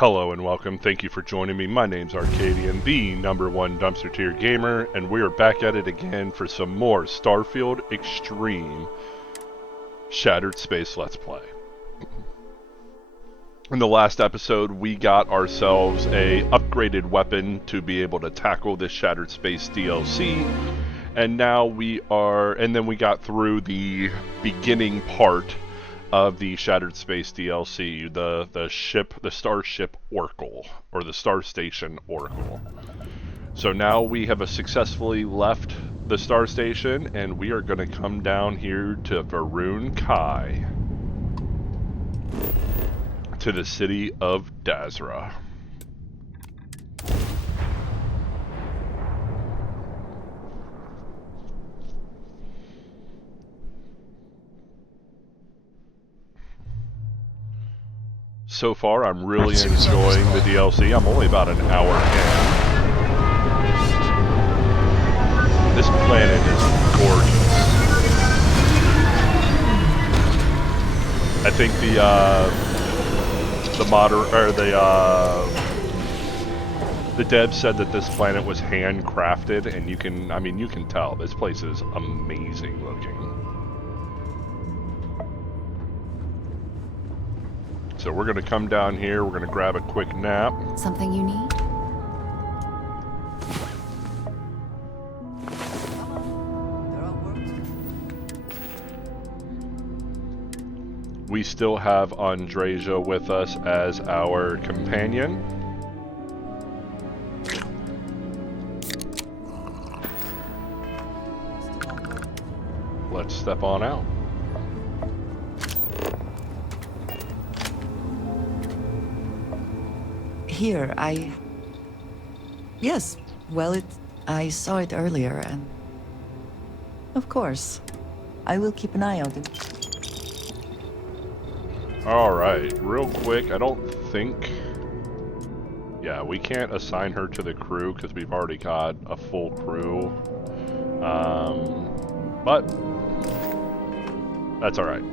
Hello and welcome. Thank you for joining me. My name's Arcadian, the #1 dumpster tier gamer, and we are back at it again for some more Starfield Extreme Shattered Space Let's Play. In the last episode, we got ourselves a upgraded weapon to be able to tackle this Shattered Space DLC, and now then we got through the beginning part of the Shattered Space DLC, the Starship Oracle, or the Star Station Oracle. So now we have successfully left the Star Station, and we are going to come down here to Varun Kai, to the city of Dazra. So far, I'm really enjoying the DLC. I'm only about an hour in. This planet is gorgeous. I think the dev said that this planet was handcrafted, and you can tell this place is amazing looking. So we're gonna come down here, we're gonna grab a quick nap. Something you need? We still have Andreja with us as our companion. Let's step on out. Here, Yes, well, I saw it earlier, and... Of course. I will keep an eye on it. Alright, real quick, I don't think... Yeah, we can't assign her to the crew because we've already got a full crew. But... that's alright.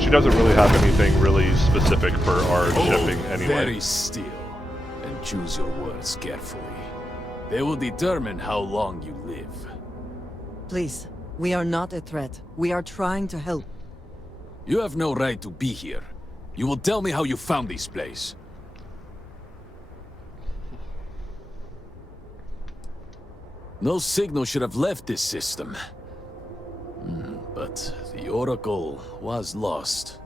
She doesn't really have anything really specific for our shipping anyway. Very still, and choose your words carefully. They will determine how long you live. Please, we are not a threat. We are trying to help. You have no right to be here. You will tell me how you found this place. No signal should have left this system. But the Oracle was lost.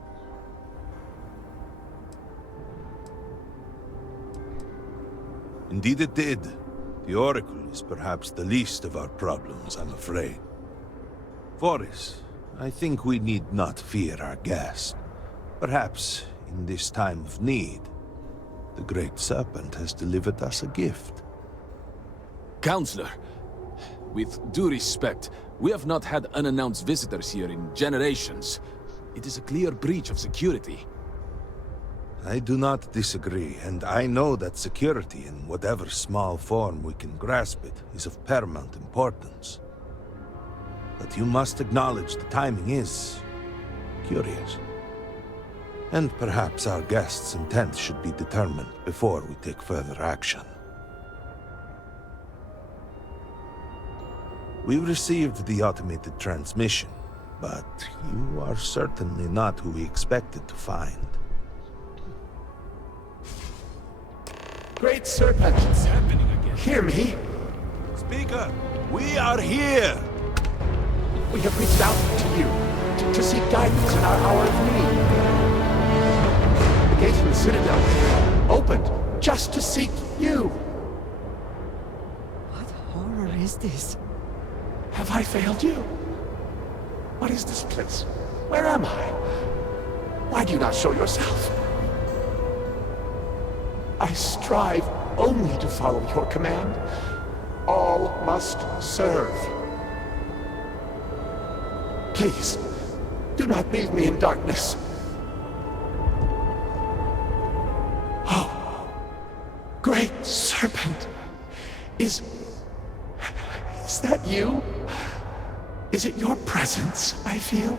Indeed it did. The Oracle is perhaps the least of our problems, I'm afraid. Forrest, I think we need not fear our guest. Perhaps, in this time of need, the Great Serpent has delivered us a gift. Counselor, with due respect, we have not had unannounced visitors here in generations. It is a clear breach of security. I do not disagree, and I know that security, in whatever small form we can grasp it, is of paramount importance. But you must acknowledge the timing is curious. And perhaps our guest's intent should be determined before we take further action. We received the automated transmission, but you are certainly not who we expected to find. Great Serpent! What's happening again? Hear me! Speaker, we are here! We have reached out to you to seek guidance in our hour of need. The gate in the Citadel opened just to seek you. What horror is this? Have I failed you? What is this place? Where am I? Why do you not show yourself? I strive only to follow your command. All must serve. Please, do not leave me in darkness. Oh, Great Serpent, is that you? Is it your presence I feel?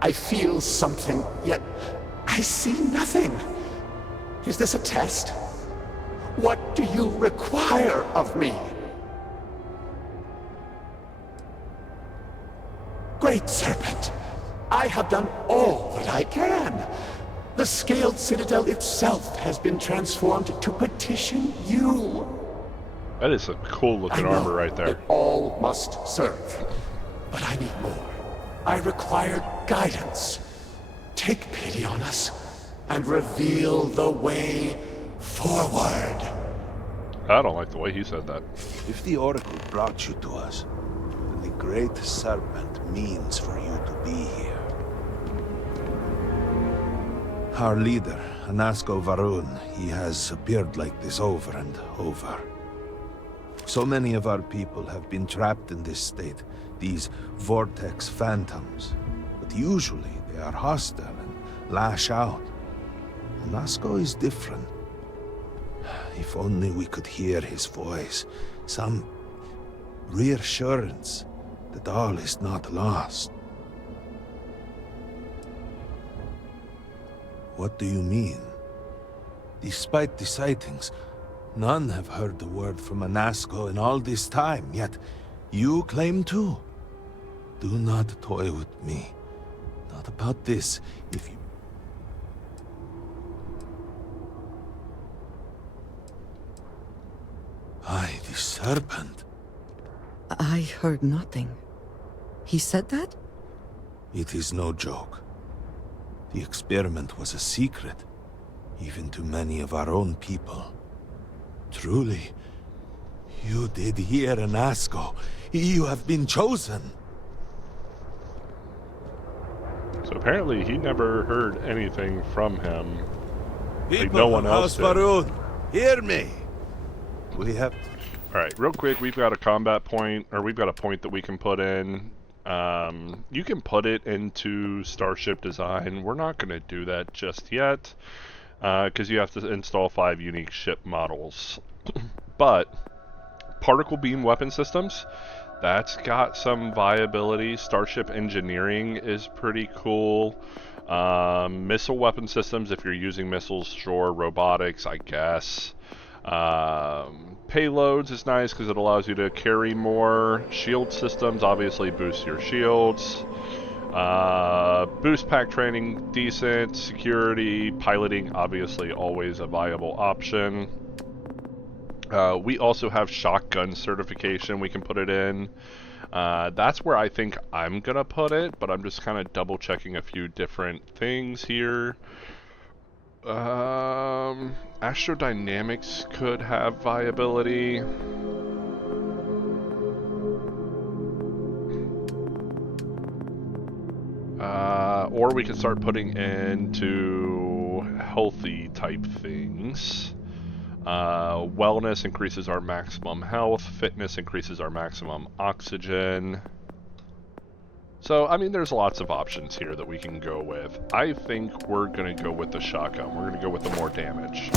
I feel something, yet I see nothing. Is this a test? What do you require of me? Great Serpent, I have done all that I can. The Scaled Citadel itself has been transformed to petition you. That is a cool looking armor right there. That all must serve, but I need more. I require guidance. Take pity on us and reveal the way forward. I don't like the way he said that. If the Oracle brought you to us, then the Great Serpent means for you to be here. Our leader, Anasko Varun, he has appeared like this over and over. So many of our people have been trapped in this state, these vortex phantoms. But usually they are hostile and lash out. Anasko is different. If only we could hear his voice, some reassurance that all is not lost. What do you mean? Despite the sightings, none have heard the word from Anasko in all this time, yet you claim to. Do not toy with me. Not about this, if you... By the Serpent. I heard nothing. He said that? It is no joke. The experiment was a secret, even to many of our own people. Truly, you did hear Anasko. You have been chosen. So apparently he never heard anything from him. People Like no one of else House did. Varun, hear me. We have... Alright, real quick, we've got a combat point, or we've got a point that we can put in. You can put it into Starship Design. We're not going to do that just yet, because you have to install 5 unique ship models. But particle beam weapon systems, that's got some viability. Starship engineering is pretty cool. Missile weapon systems, if you're using missiles, sure. Robotics, I guess. Payloads is nice because it allows you to carry more. Shield systems obviously boost your shields. Boost pack training, decent. Security, piloting, obviously always a viable option. We also have shotgun certification we can put it in. That's where I think I'm gonna put it, but I'm just kind of double checking a few different things here. Astrodynamics could have viability. Or we could start putting into healthy type things. Wellness increases our maximum health. Fitness increases our maximum oxygen. So, I mean, there's lots of options here that we can go with. I think we're going to go with the shotgun. We're going to go with the more damage.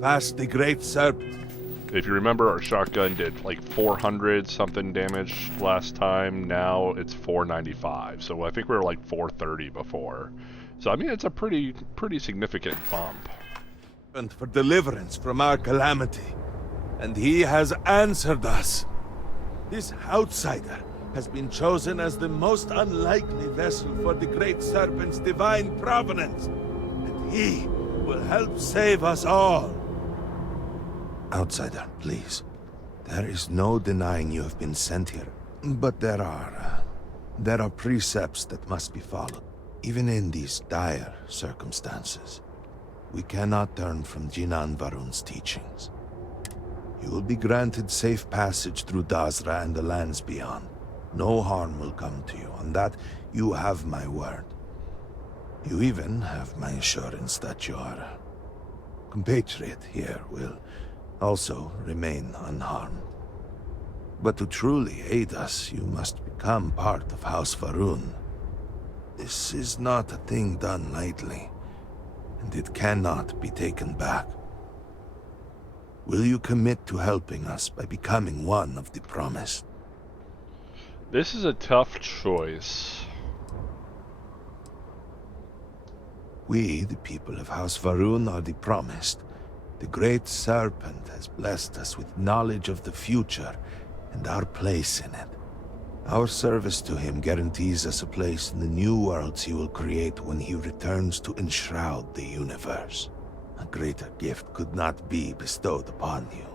Past the Great Serpent. If you remember, our shotgun did like 400 something damage last time. Now it's 495. So I think we were like 430 before. So, I mean, it's a pretty significant bump. For deliverance from our calamity. And he has answered us. This outsider has been chosen as the most unlikely vessel for the Great Serpent's divine providence. And he will help save us all. Outsider, please. There is no denying you have been sent here. But there are precepts that must be followed. Even in these dire circumstances. We cannot turn from Jinan Varun's teachings. You will be granted safe passage through Dazra and the lands beyond. No harm will come to you. On that, you have my word. You even have my assurance that your compatriot here will also remain unharmed. But to truly aid us, you must become part of House Varun. This is not a thing done lightly, and it cannot be taken back. Will you commit to helping us by becoming one of the promised? This is a tough choice. We, the people of House Varun, are the promised. The Great Serpent has blessed us with knowledge of the future and our place in it. Our service to him guarantees us a place in the new worlds he will create when he returns to enshroud the universe. A greater gift could not be bestowed upon you.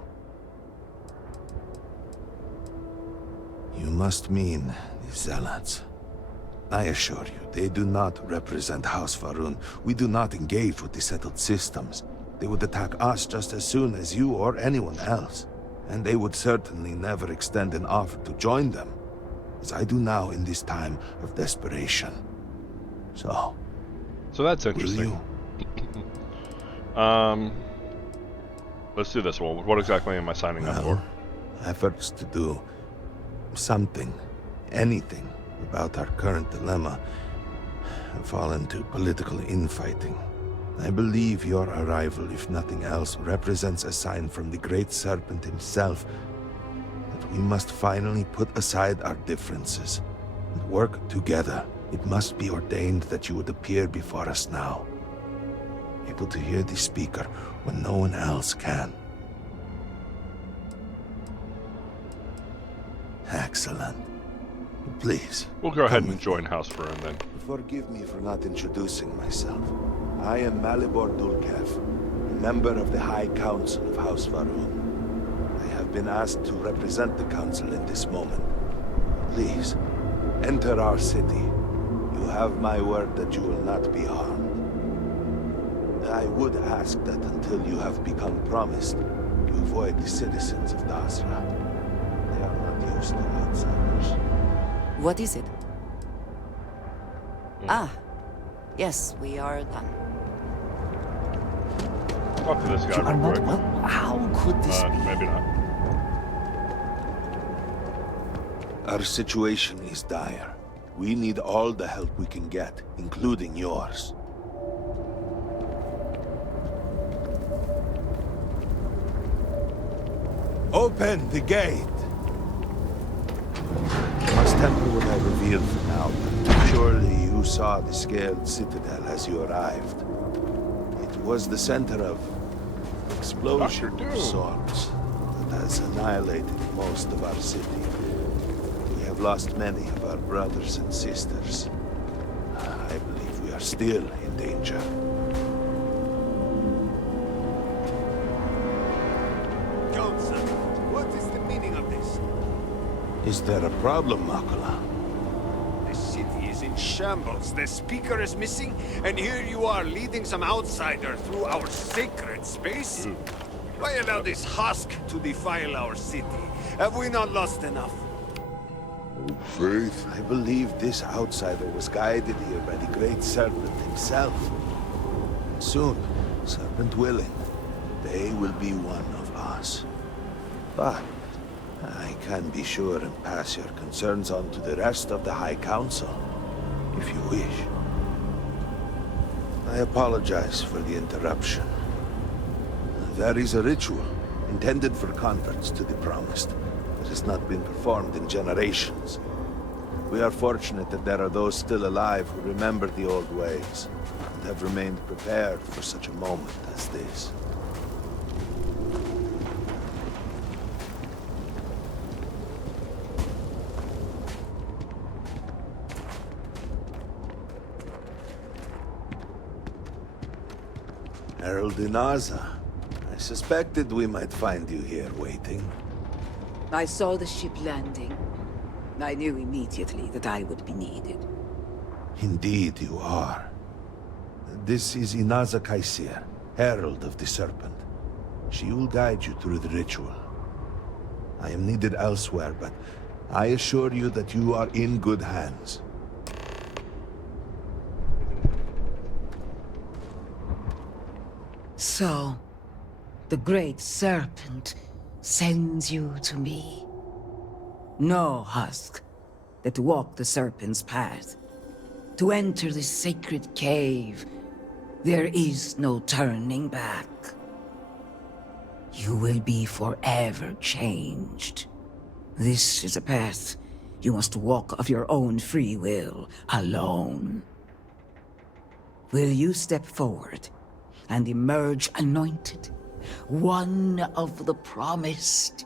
You must mean the Zealots. I assure you, they do not represent House Varun. We do not engage with the settled systems. They would attack us just as soon as you or anyone else. And they would certainly never extend an offer to join them, as I do now in this time of desperation. So that's will interesting. you? Let's do this one. What exactly am I signing up for? Efforts to do something, anything, about our current dilemma have fallen to political infighting. I believe your arrival, if nothing else, represents a sign from the Great Serpent himself that we must finally put aside our differences and work together. It must be ordained that you would appear before us now, able to hear the speaker when no one else can. Excellent. Please. We'll go ahead come and with join me. House Varun then. Forgive me for not introducing myself. I am Malibor Dulkev, a member of the High Council of House Varun. I have been asked to represent the Council in this moment. Please, enter our city. You have my word that you will not be harmed. I would ask that until you have become promised, you avoid the citizens of Dasra. They are not used to outsiders. What is it? Ah, yes, we are done. Talk to this guy You are real not quick. well? How could this be? Maybe not. Our situation is dire. We need all the help we can get, including yours. Open the gate! Must temper what I reveal for now, but surely you saw the scaled citadel as you arrived. It was the center of explosion Dr. of Doom. sorts that has annihilated most of our city. We have lost many of our brothers and sisters. I believe we are still in danger. Johnson, what is the meaning of this? Is there a problem, Makula? The city is in shambles. The speaker is missing, and here you are leading some outsider through our sacred space? Why allow this husk to defile our city? Have we not lost enough? Faith? I believe this outsider was guided here by the Great Serpent himself. Soon, Serpent willing, they will be one of us. But I can be sure and pass your concerns on to the rest of the High Council, if you wish. I apologize for the interruption. There is a ritual intended for converts to the Promised that has not been performed in generations. We are fortunate that there are those still alive who remember the old ways and have remained prepared for such a moment as this. Herald Inaza, I suspected we might find you here waiting. I saw the ship landing. I knew immediately that I would be needed. Indeed you are. This is Inaza Kaisir, Herald of the Serpent. She will guide you through the ritual. I am needed elsewhere, but I assure you that you are in good hands. So, the Great Serpent sends you to me. No husk that walk the Serpent's path. To enter this sacred cave, there is no turning back. you will be forever changed. This is a path you must walk of your own free will, alone. Will you step forward and emerge anointed, one of the promised?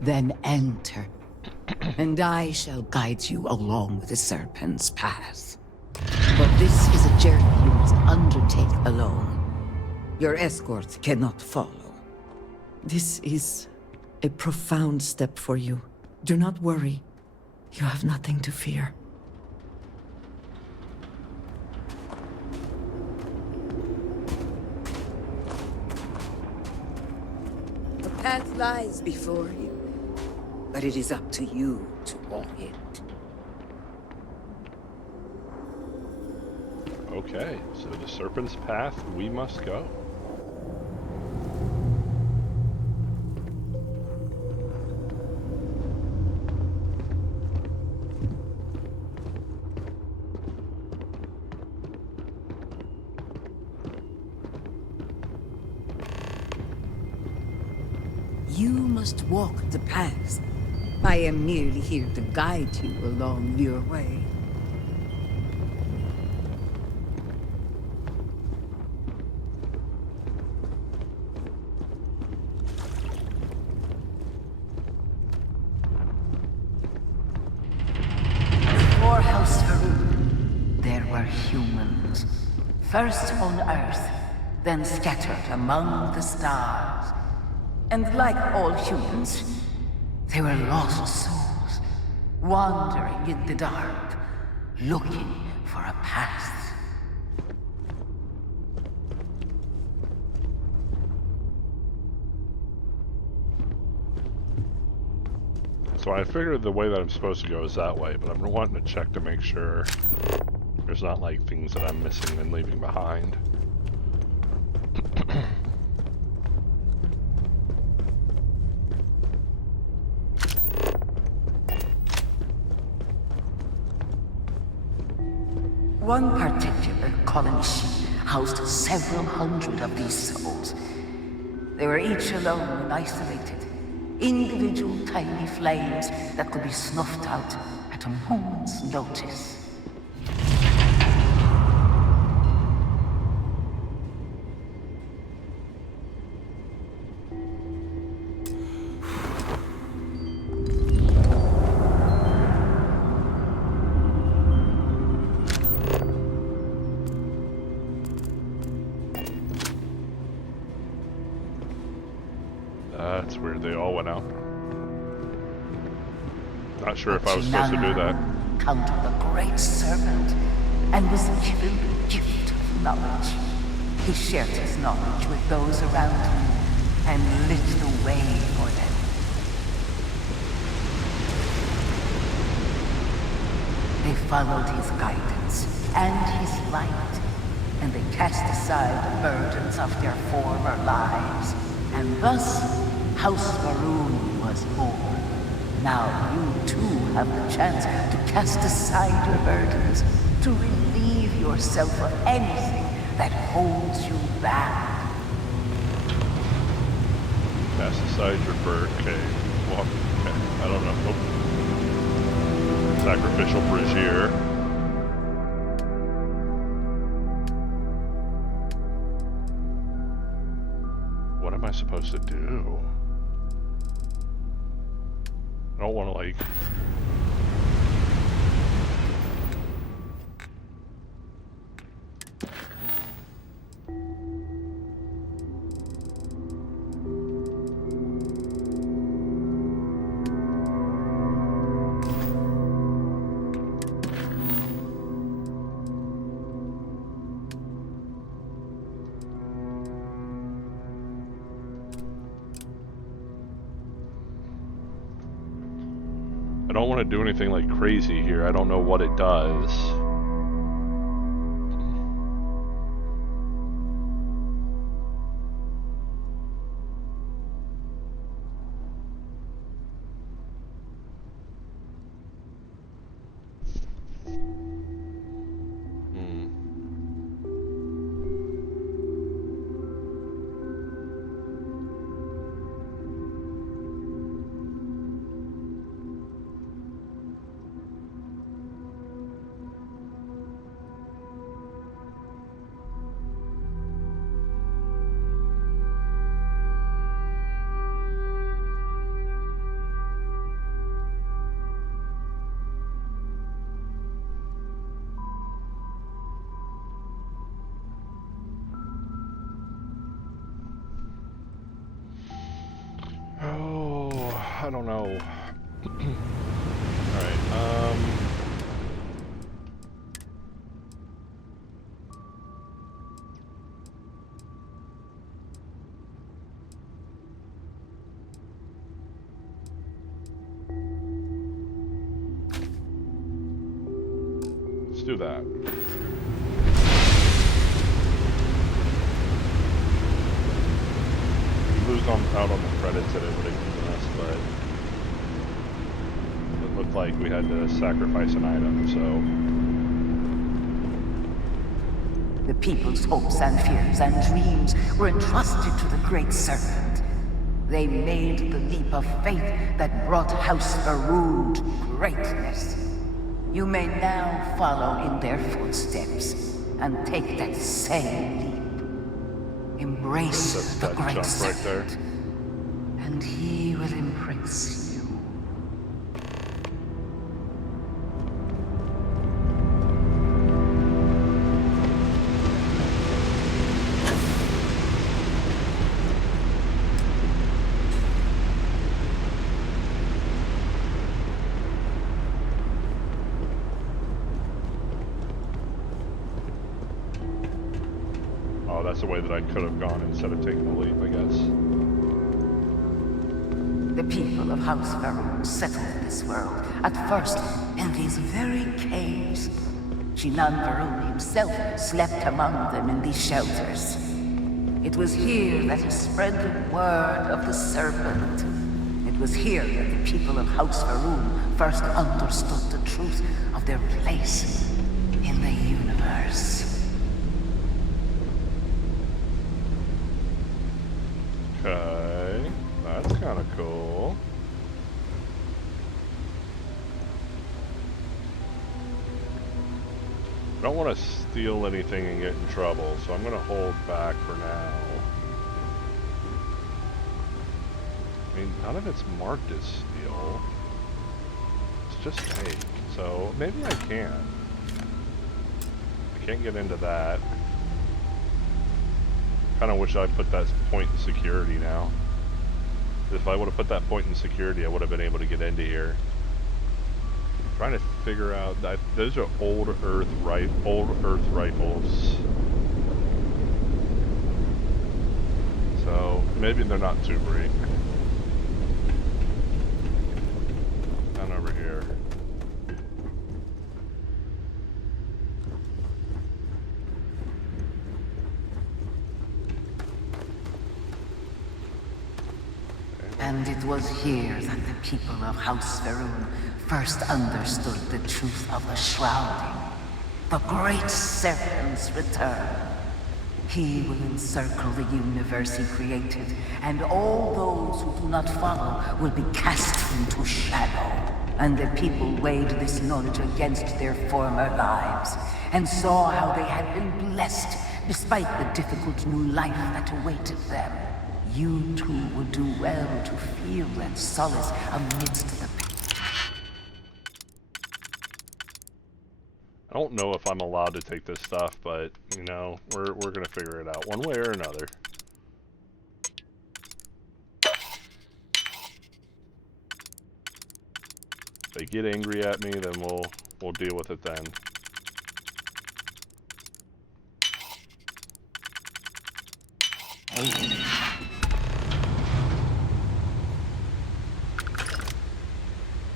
Then enter, and I shall guide you along the Serpent's path. But this is a journey you must undertake alone. Your escort cannot follow. This is a profound step for you. Do not worry. You have nothing to fear. The path lies before you, but it is up to you to walk it. Okay, so the Serpent's Path, we must go. You must walk the path. I am merely here to guide you along your way. Before House Farouk, there were humans. First on Earth, then scattered among the stars. And like all humans, they were lost souls, wandering in the dark, looking for a path. So I figured the way that I'm supposed to go is that way, but I'm wanting to check to make sure there's not like things that I'm missing and leaving behind. One particular colony housed several hundred of these souls. They were each alone and isolated, individual tiny flames that could be snuffed out at a moment's notice. That's weird, they all went out. Not sure if I was supposed to do that. Encountered the great serpent and was given the gift of knowledge. He shared his knowledge with those around him and lit the way for them. They followed his guidance and his light, and they cast aside the burdens of their former lives. And thus, House Maroon was born. Now you too have the chance to cast aside your burdens, to relieve yourself of anything that holds you back. Cast aside your bird. Okay. Walk. Okay. I don't know. Nope. Sacrificial brazier. What am I supposed to do? I don't want to like... I don't want to do anything like crazy here. I don't know what it does. I don't know. Alright, let's do that. Lose out on the credits that it would have given us, but it looked like we had to sacrifice an item, so. The people's hopes and fears and dreams were entrusted to the Great Serpent. They made the leap of faith that brought House Faroon to greatness. You may now follow in their footsteps and take that same leap. Embrace the Great Jump Serpent, right there. and he will embrace you. Oh, that's the way that I could have gone instead of taking the leap, I guess. The people of House Faroon settled this world, at first in these very caves. Shinan Faroon himself slept among them in these shelters. It was here that he spread the word of the Serpent. It was here that the people of House Faroon first understood the truth of their place in the universe. Okay, that's kind of cool. I don't want to steal anything and get in trouble, so I'm going to hold back for now. I mean, none of it's marked as steal. It's just take, so maybe I can. I can't get into that. Kind of wish I put that point in security now. If I would have put that point in security, I would have been able to get into here. I'm trying to figure out that those are old Earth rifles. So maybe they're not too great. Down over here. And it was here that the people of House Faroon first understood the truth of the shrouding. The Great Serpent's return. He will encircle the universe he created, and all those who do not follow will be cast into shadow. And the people weighed this knowledge against their former lives, and saw how they had been blessed despite the difficult new life that awaited them. You too would do well to feel that solace amidst the I don't know if I'm allowed to take this stuff, but, you know, we're gonna figure it out one way or another. If they get angry at me, then we'll deal with it then.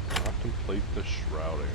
Contemplate the shrouding.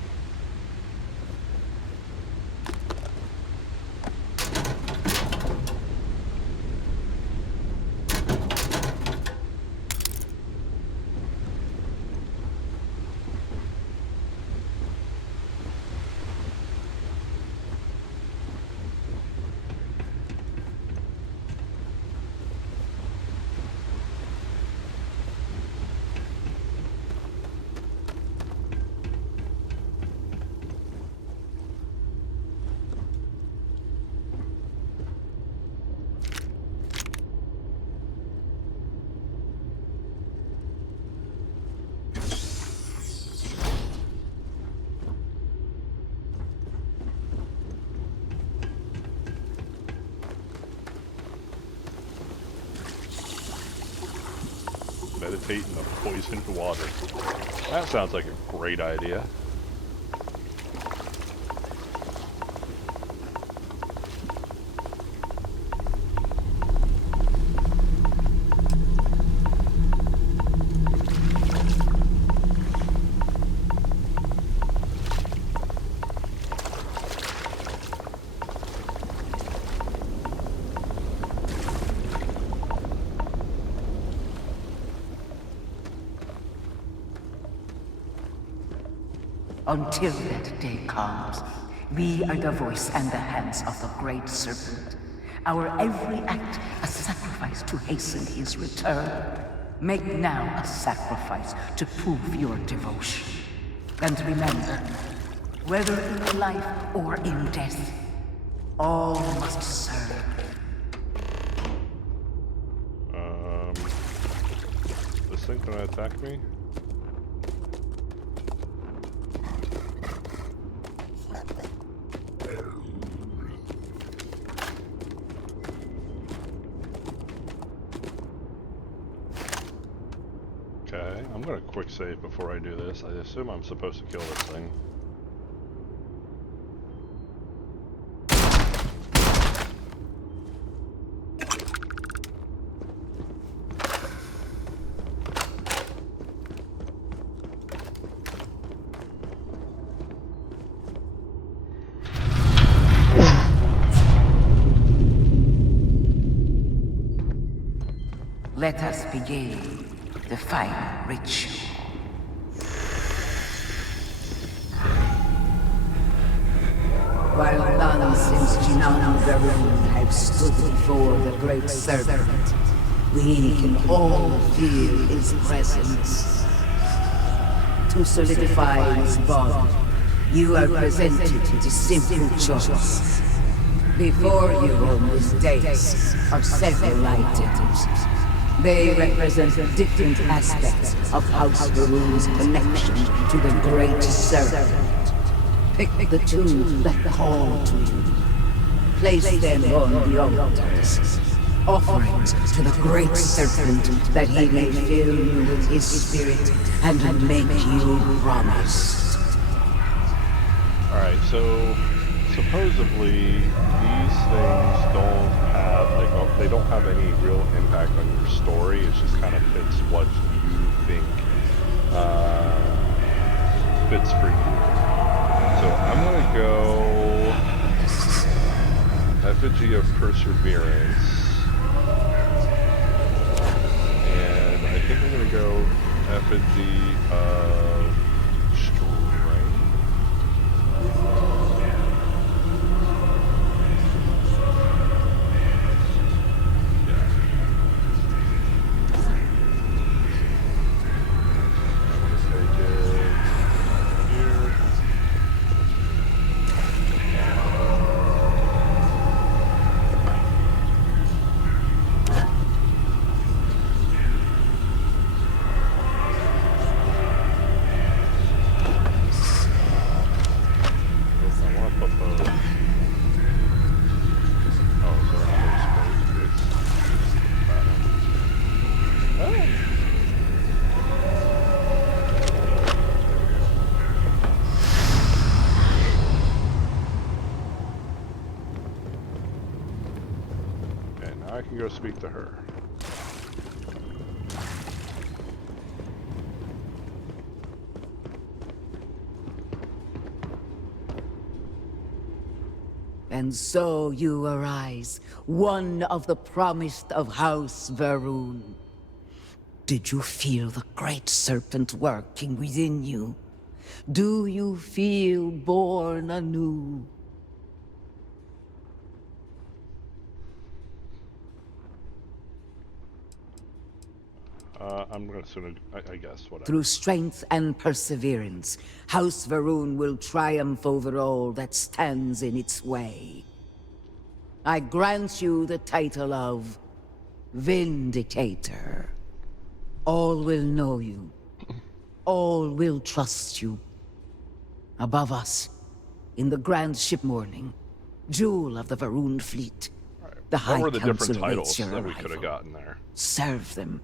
participate in the poisoned water. That sounds like a great idea. Until that day comes, we are the voice and the hands of the Great Serpent. Our every act a sacrifice to hasten his return. Make now a sacrifice to prove your devotion. And remember, whether in life or in death, all must serve. This thing gonna attack me? Okay, I'm gonna quick save before I do this. I assume I'm supposed to kill this thing. Let us begin the final ritual. While none since Jinan Varun have stood before the Great Serpent, we can all feel his presence. To solidify his bond, you are presented with a simple choice. Before you on this dais are several items. They represent different aspects of House Varun's connection to the Great Serpent. Pick the two that call to you. Place them on the altars. Offerings to the Great Serpent that he may fill you with his spirit and make you promise. Alright, so supposedly these things don't have they don't have any real impact on your story. It just kind of fits what you think fits for you. So I'm gonna go Effigy of Perseverance, and I think I'm gonna go Effigy of Strength. I can go speak to her. And so you arise, one of the promised of House Varun. Did you feel the Great Serpent working within you? Do you feel born anew? I'm gonna assume, I guess, whatever. Through strength and perseverance, House Varun will triumph over all that stands in its way. I grant you the title of Vindicator. All will know you. All will trust you. Above us, in the grand ship morning, jewel of the Varun fleet, the High What were the different Council titles awaits your that we could have arrival. gotten there? Serve them,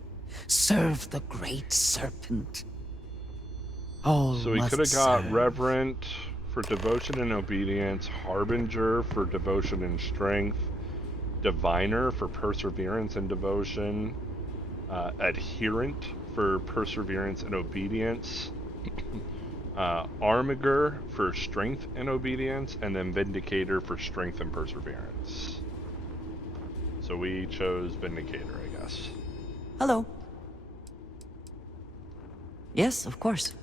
Serve the great serpent. All So we must could have got serve. Reverent for devotion and obedience, Harbinger for devotion and strength, Diviner for perseverance and devotion, Adherent for perseverance and obedience, Armiger for strength and obedience, and then Vindicator for strength and perseverance. So we chose Vindicator, I guess. Hello. Yes, of course.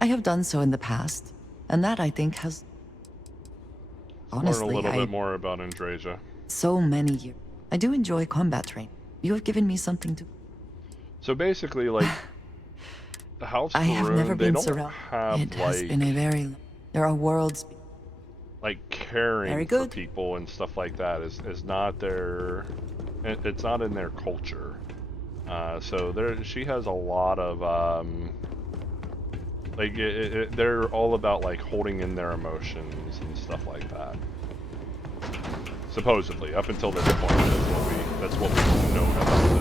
I have done so in the past, and that, I think, has... Honestly, Learn a little bit more about Andrasia. So many years. I do enjoy combat training. You have given me something to... So basically, like, the House I have Faroon, never they been don't surrounded. have, It has like, been a very... There are worlds... like, caring Very for good. people and stuff like that is not their... It's not in their culture. So she has a lot of, like, they're all about, like, holding in their emotions and stuff like that. Supposedly, up until this point, that's what we've known about it.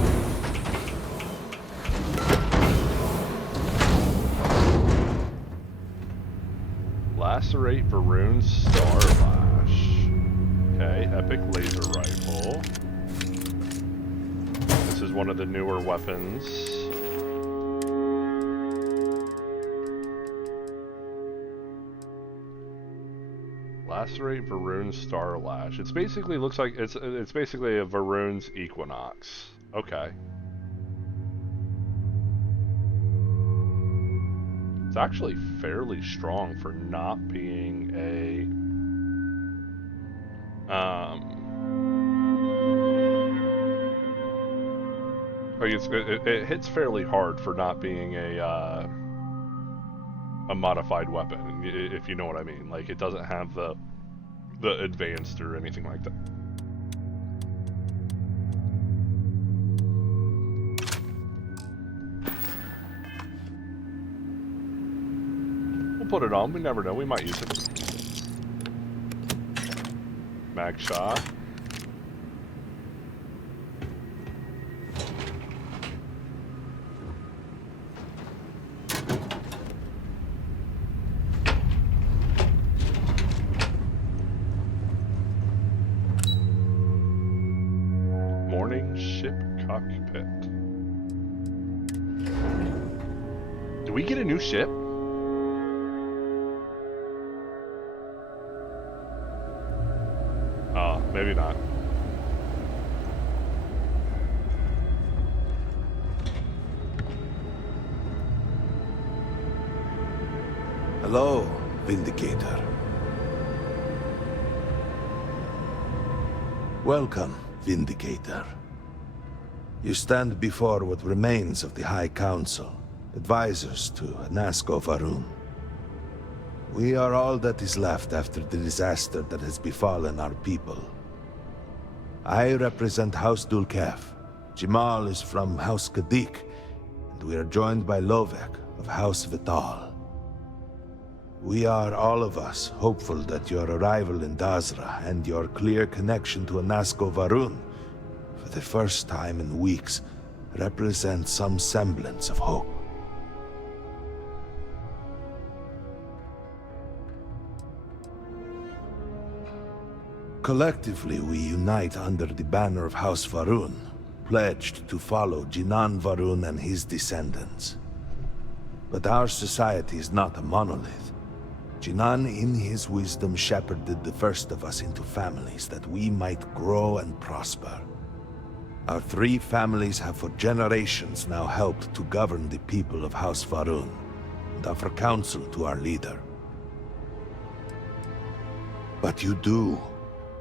Lacerate Varoon's Starlash. Okay, epic laser rifle. This is one of the newer weapons. Lacerate Varoon's Starlash. It's basically looks like it's basically a Varoon's Equinox. Okay. It's actually fairly strong for not being a like it hits fairly hard for not being a modified weapon, if you know what I mean. Like, it doesn't have the advanced or anything like that. We'll put it on. We never know. We might use it. Mag shot. Morning ship cockpit. Do we get a new ship? Maybe not. Hello, Vindicator. Welcome, Vindicator. You stand before what remains of the High Council, advisors to Anasco Varoon. We are all that is left after the disaster that has befallen our people. I represent House Dulkef. Jamal is from House Kadik, and we are joined by Lovek of House Vital. We are, all of us, hopeful that your arrival in Dazra and your clear connection to Anasco Varoon, for the first time in weeks, represent some semblance of hope. Collectively, we unite under the banner of House Varoon, pledged to follow Jinan Varoon and his descendants. But our society is not a monolith. Jinan, in his wisdom, shepherded the first of us into families that we might grow and prosper. Our 3 families have for generations now helped to govern the people of House Varoon, and offer counsel to our leader. But you do.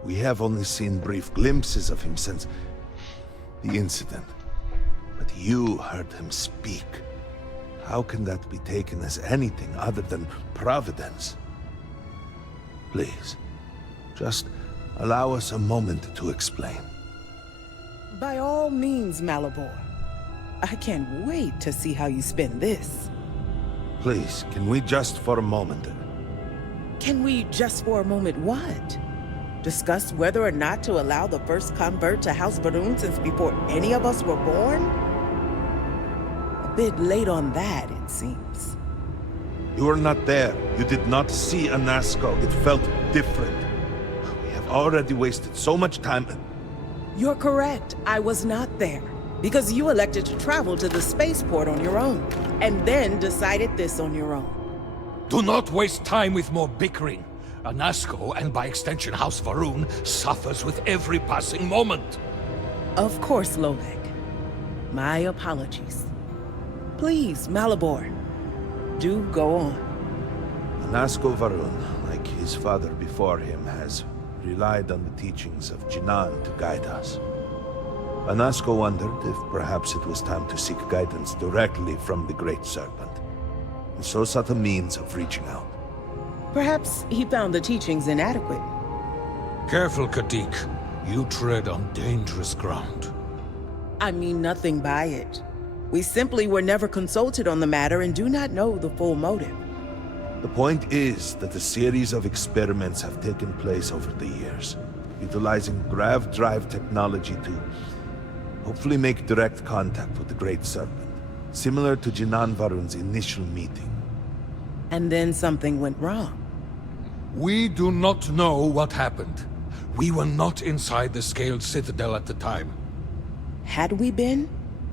We have only seen brief glimpses of him since the incident. But you heard him speak. How can that be taken as anything other than providence? Please, just allow us a moment to explain. By all means, Malabor. I can't wait to see how you spin this. Please, can we just for a moment? Can we just for a moment what? Discussed whether or not to allow the first convert to House Varun since before any of us were born? A bit late on that, it seems. You were not there. You did not see Anasco. It felt different. We have already wasted so much time. You're correct. I was not there. Because you elected to travel to the spaceport on your own, and then decided this on your own. Do not waste time with more bickering. Anasco, and by extension House Varun, suffers with every passing moment. Of course, Lolek. My apologies. Please, Malabor, do go on. Anasco Varun, like his father before him, has relied on the teachings of Jinan to guide us. Anasco wondered if perhaps it was time to seek guidance directly from the Great Serpent, and so sought a means of reaching out. Perhaps he found the teachings inadequate. Careful, Kadik. You tread on dangerous ground. I mean nothing by it. We simply were never consulted on the matter and do not know the full motive. The point is that a series of experiments have taken place over the years, utilizing grav drive technology to hopefully make direct contact with the Great Serpent, similar to Jinan Varun's initial meeting. And then something went wrong. We do not know what happened. We were not inside the Scaled Citadel at the time. Had we been,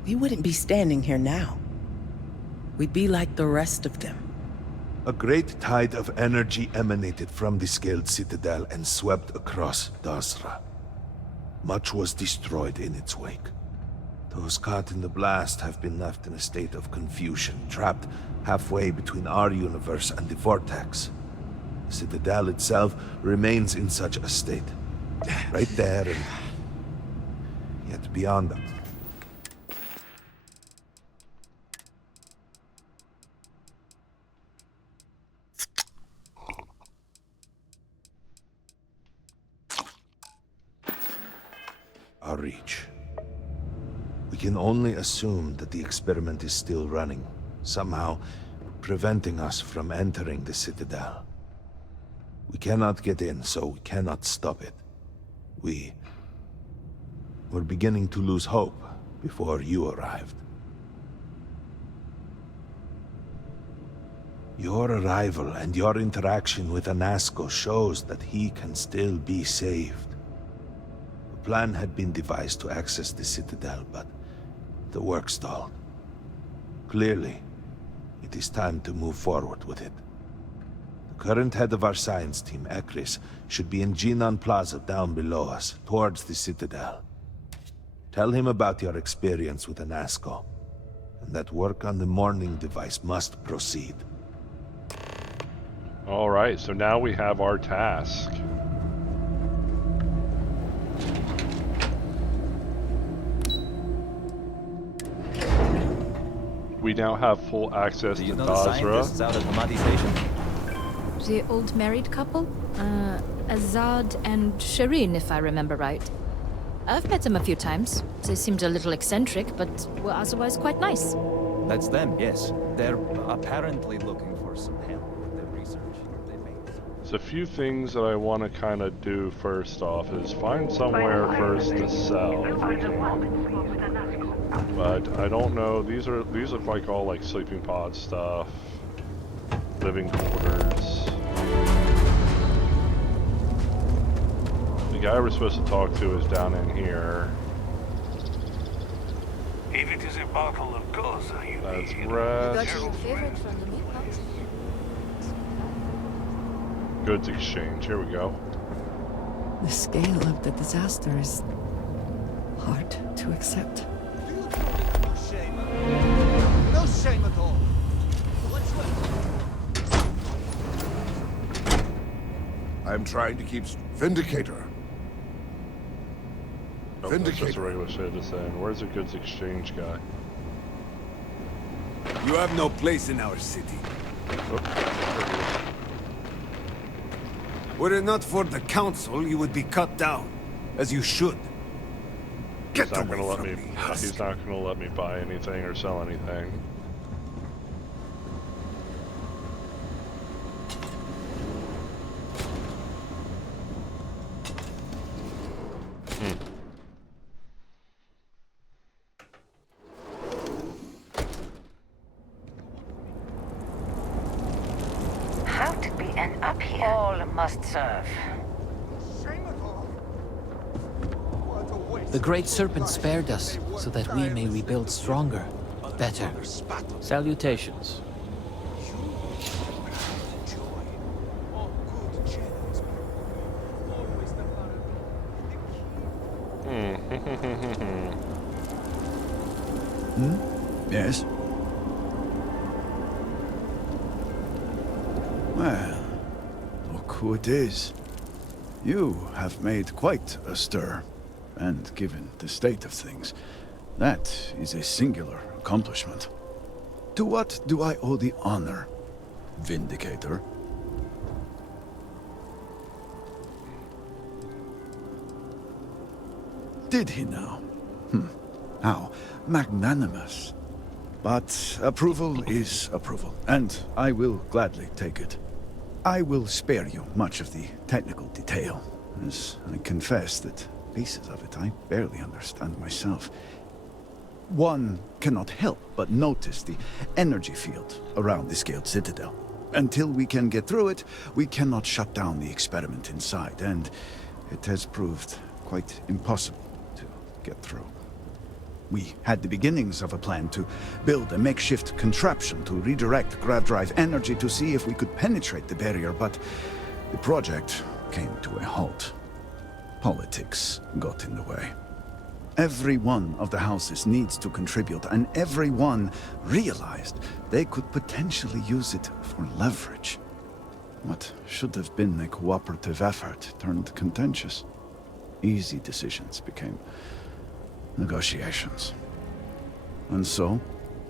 we wouldn't be standing here now. We'd be like the rest of them. A great tide of energy emanated from the Scaled Citadel and swept across Dasra. Much was destroyed in its wake. Those caught in the blast have been left in a state of confusion, trapped halfway between our universe and the Vortex. The Citadel itself remains in such a state. Right there and yet beyond them. Our reach. We can only assume that the experiment is still running, somehow preventing us from entering the Citadel. We cannot get in, so we cannot stop it. We're beginning to lose hope before you arrived. Your arrival and your interaction with Anasco shows that he can still be saved. A plan had been devised to access the Citadel, but the work stalled. Clearly, it is time to move forward with it. The current head of our science team, Ekris, should be in Jinan Plaza down below us, towards the Citadel. Tell him about your experience with Anasco, and that work on the morning device must proceed. Alright, so now we have our task. We now have full access to Dasra. Out at Amati Station? The old married couple? Azad and Shireen, if I remember right. I've met them a few times. They seemed a little eccentric, but were otherwise quite nice. That's them, yes. They're apparently looking for some help with their research. There's a few things that I want to kind of do first off is find somewhere first to sell. But I don't know, these look like all like sleeping pod stuff. Living quarters. The guy we're supposed to talk to is down in here. If it is a bottle of goza, you That's need. rest. Got your favorite from the meat house? Goods exchange, here we go. The scale of the disaster is hard to accept. No shame at all. I'm trying to keep Vindicator. Oh, that's just a regular citizen. Where's the goods exchange guy? You have no place in our city. Oh, Were it not for the council, you would be cut down, as you should. Get he's not away gonna let from me. me, Husk. He's not gonna let me buy anything or sell anything. How did we end up here? All must serve. The Great Serpent spared us so that we may rebuild stronger, better. Salutations. Yes? Well, look who it is. You have made quite a stir. And given the state of things, that is a singular accomplishment. To what do I owe the honor, Vindicator? Did he now? How magnanimous. But approval is approval, and I will gladly take it. I will spare you much of the technical detail, as I confess that pieces of it I barely understand myself. One cannot help but notice the energy field around the scaled citadel. Until we can get through it, we cannot shut down the experiment inside, and it has proved quite impossible to get through. We had the beginnings of a plan to build a makeshift contraption to redirect grav drive energy to see if we could penetrate the barrier, but the project came to a halt. Politics got in the way. Every one of the houses needs to contribute, and everyone realized they could potentially use it for leverage. What should have been a cooperative effort turned contentious. Easy decisions became negotiations. And so,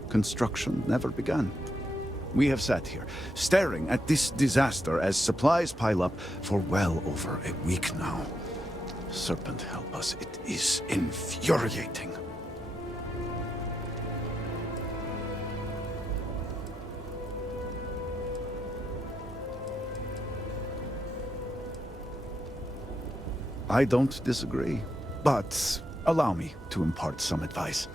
construction never began. We have sat here, staring at this disaster as supplies pile up for well over a week now. Serpent help us, it is infuriating. I don't disagree, but allow me to impart some advice.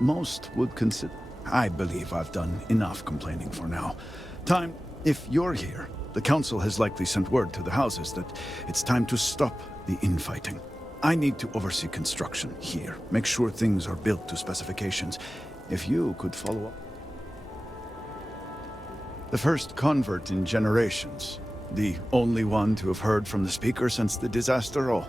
Most would consider... I believe I've done enough complaining for now. Time, if you're here, the Council has likely sent word to the houses that it's time to stop the infighting. I need to oversee construction here, make sure things are built to specifications. If you could follow up... The first convert in generations. The only one to have heard from the Speaker since the disaster. Oh,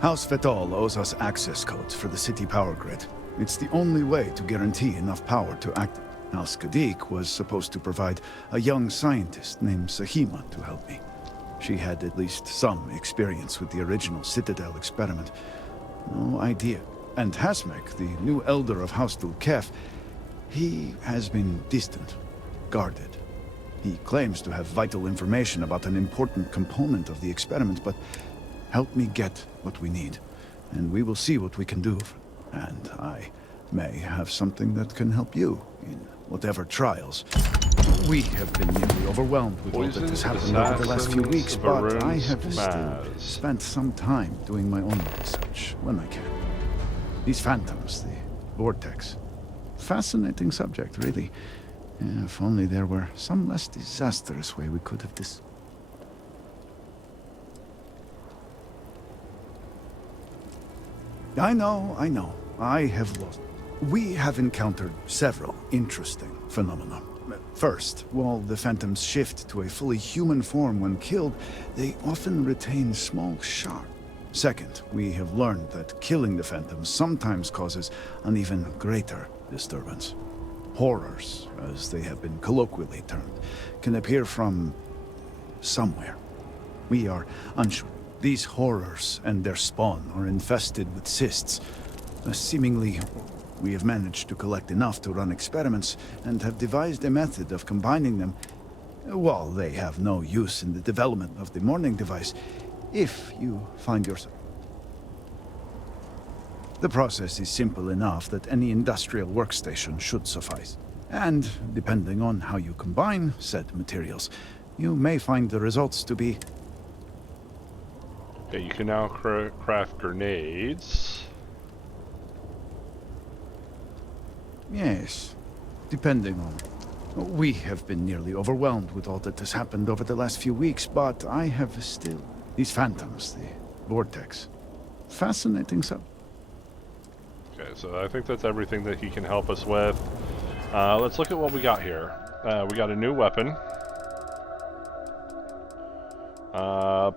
House Vetol owes us access codes for the city power grid. It's the only way to guarantee enough power to act. House Kadik was supposed to provide a young scientist named Sahima to help me. She had at least some experience with the original Citadel experiment. No idea. And Hasmek, the new elder of House Dulkef, he has been distant, guarded. He claims to have vital information about an important component of the experiment, but help me get what we need, and we will see what we can do. And I may have something that can help you in whatever trials. We have been nearly overwhelmed with all that has happened over the last few weeks, but I have still spent some time doing my own research when I can. These phantoms, the vortex. Fascinating subject, really. If only there were some less disastrous way we could have this. I know. I have lost. We have encountered several interesting phenomena. First, while the phantoms shift to a fully human form when killed, they often retain small shards. Second, we have learned that killing the phantoms sometimes causes an even greater disturbance. Horrors, as they have been colloquially termed, can appear from somewhere. We are unsure. These horrors and their spawn are infested with cysts. Seemingly, we have managed to collect enough to run experiments and have devised a method of combining them. While they have no use in the development of the morning device, if you find yourself... The process is simple enough that any industrial workstation should suffice. And, depending on how you combine said materials, you may find the results to be... Okay, you can now craft grenades. Yes, depending on... We have been nearly overwhelmed with all that has happened over the last few weeks, but I have still... These phantoms, the vortex. Fascinating so. Okay, so I think that's everything that he can help us with. Let's look at what we got here. We got a new weapon.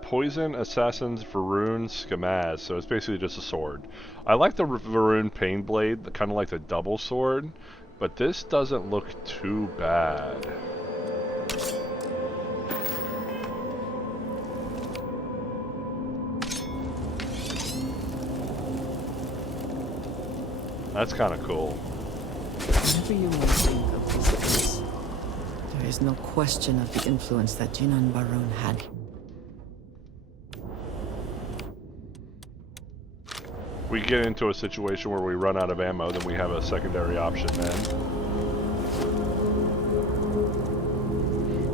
Poison Assassin's Varun Skamaz. So it's basically just a sword. I like the Varun Pain Blade, kind of like the double sword, but this doesn't look too bad. That's kind of cool. Whenever you want to think of these things, there is no question of the influence that Jinan Barone had. We get into a situation where we run out of ammo, then we have a secondary option then.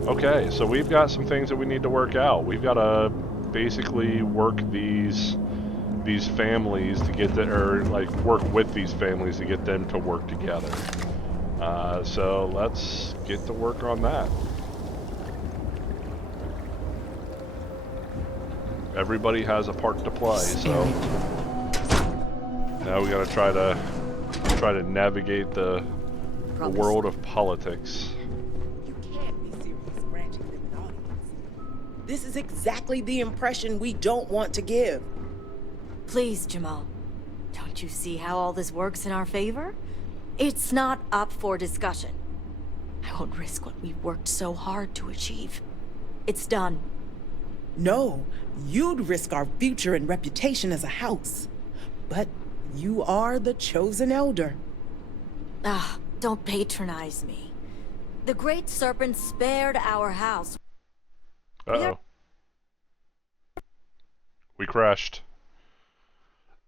Okay, so we've got some things that we need to work out. We've got to basically work these families to get or like work with these families to get them to work together. So let's get to work on that. Everybody has a part to play, so now we got to try to navigate the world of politics. You can't be serious granting them an audience. This is exactly the impression we don't want to give. Please, Jamal. Don't you see how all this works in our favor? It's not up for discussion. I won't risk what we've worked so hard to achieve. It's done. No, you'd risk our future and reputation as a house. But you are the chosen elder. Ah, don't patronize me. The Great Serpent spared our house. Uh-oh. We crashed.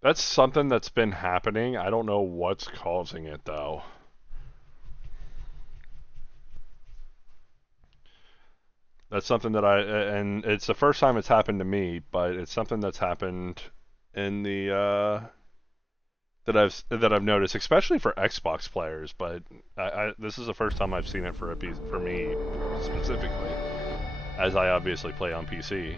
That's something that's been happening. I don't know what's causing it, though. That's something that and it's the first time it's happened to me, but it's something that's happened in the, that I've noticed, especially for Xbox players, but this is the first time I've seen it for me specifically, as I obviously play on PC.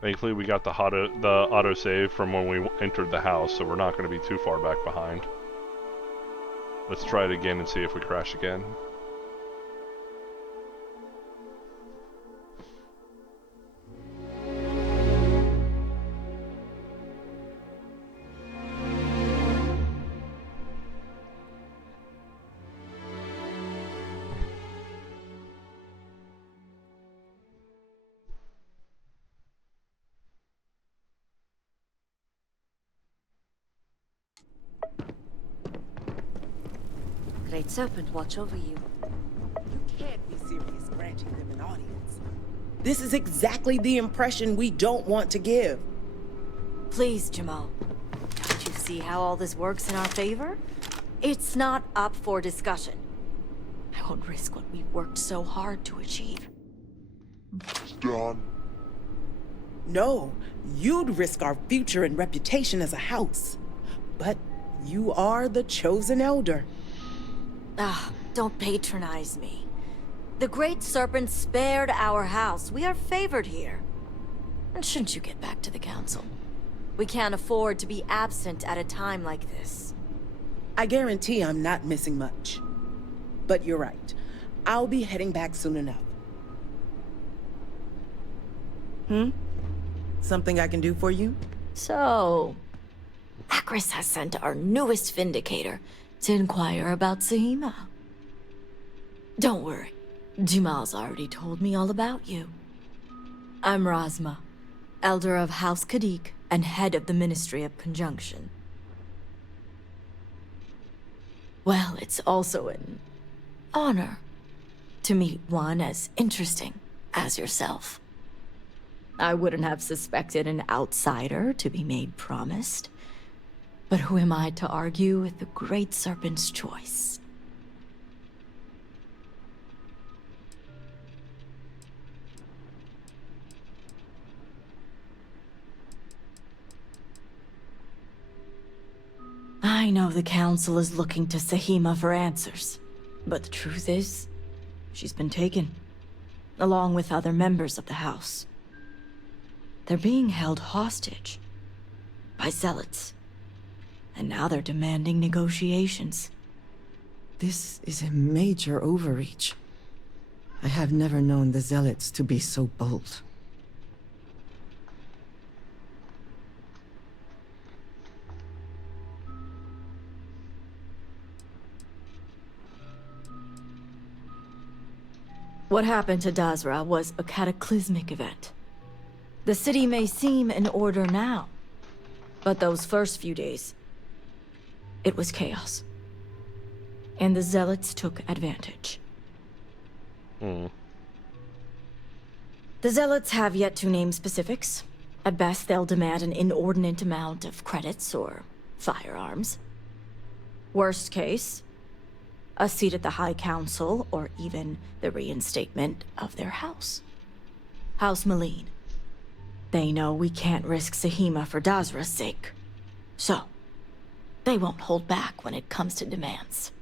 Thankfully, we got the autosave from when we entered the house, so we're not going to be too far back behind. Let's try it again and see if we crash again. Great Serpent, watch over you. You can't be serious granting them an audience. This is exactly the impression we don't want to give. Please, Jamal. Don't you see how all this works in our favor? It's not up for discussion. I won't risk what we've worked so hard to achieve. It's done. No, you'd risk our future and reputation as a house. But you are the chosen elder. Ah, don't patronize me. The Great Serpent spared our house. We are favored here. And shouldn't you get back to the council? We can't afford to be absent at a time like this. I guarantee I'm not missing much. But you're right. I'll be heading back soon enough. Something I can do for you? So, Akris has sent our newest Vindicator to inquire about Zahima. Don't worry, Jamal's already told me all about you. I'm Razma, Elder of House Kadik and head of the Ministry of Conjunction. Well, it's also an honor to meet one as interesting as yourself. I wouldn't have suspected an outsider to be made promised. But who am I to argue with the Great Serpent's choice? I know the Council is looking to Sahima for answers, but the truth is, she's been taken, along with other members of the House. They're being held hostage by zealots, and now they're demanding negotiations. This is a major overreach. I have never known the zealots to be so bold. What happened to Dazra was a cataclysmic event. The city may seem in order now, but those first few days, it was chaos. And the zealots took advantage. The zealots have yet to name specifics. At best, they'll demand an inordinate amount of credits or firearms. Worst case, a seat at the High Council, or even the reinstatement of their house. House Malene. They know we can't risk Sahima for Dazra's sake. So, they won't hold back when it comes to demands.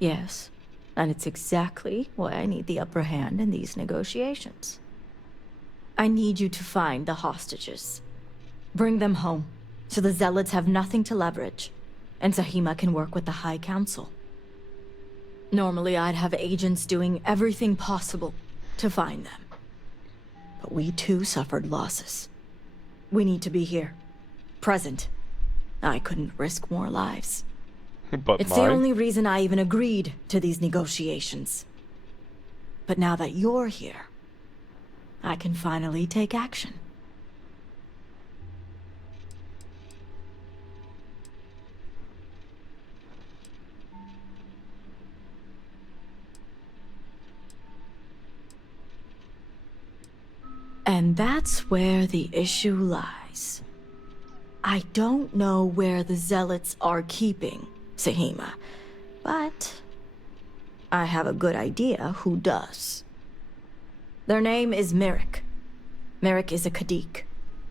Yes, and it's exactly why I need the upper hand in these negotiations. I need you to find the hostages. Bring them home, so the zealots have nothing to leverage, and Sahima can work with the High Council. Normally, I'd have agents doing everything possible to find them. But we too suffered losses. We need to be here, present. I couldn't risk more lives. But it's the only reason I even agreed to these negotiations. But now that you're here, I can finally take action. And that's where the issue lies. I don't know where the zealots are keeping Sahima, but I have a good idea who does. Their name is Merrick. Merrick is a Kadik,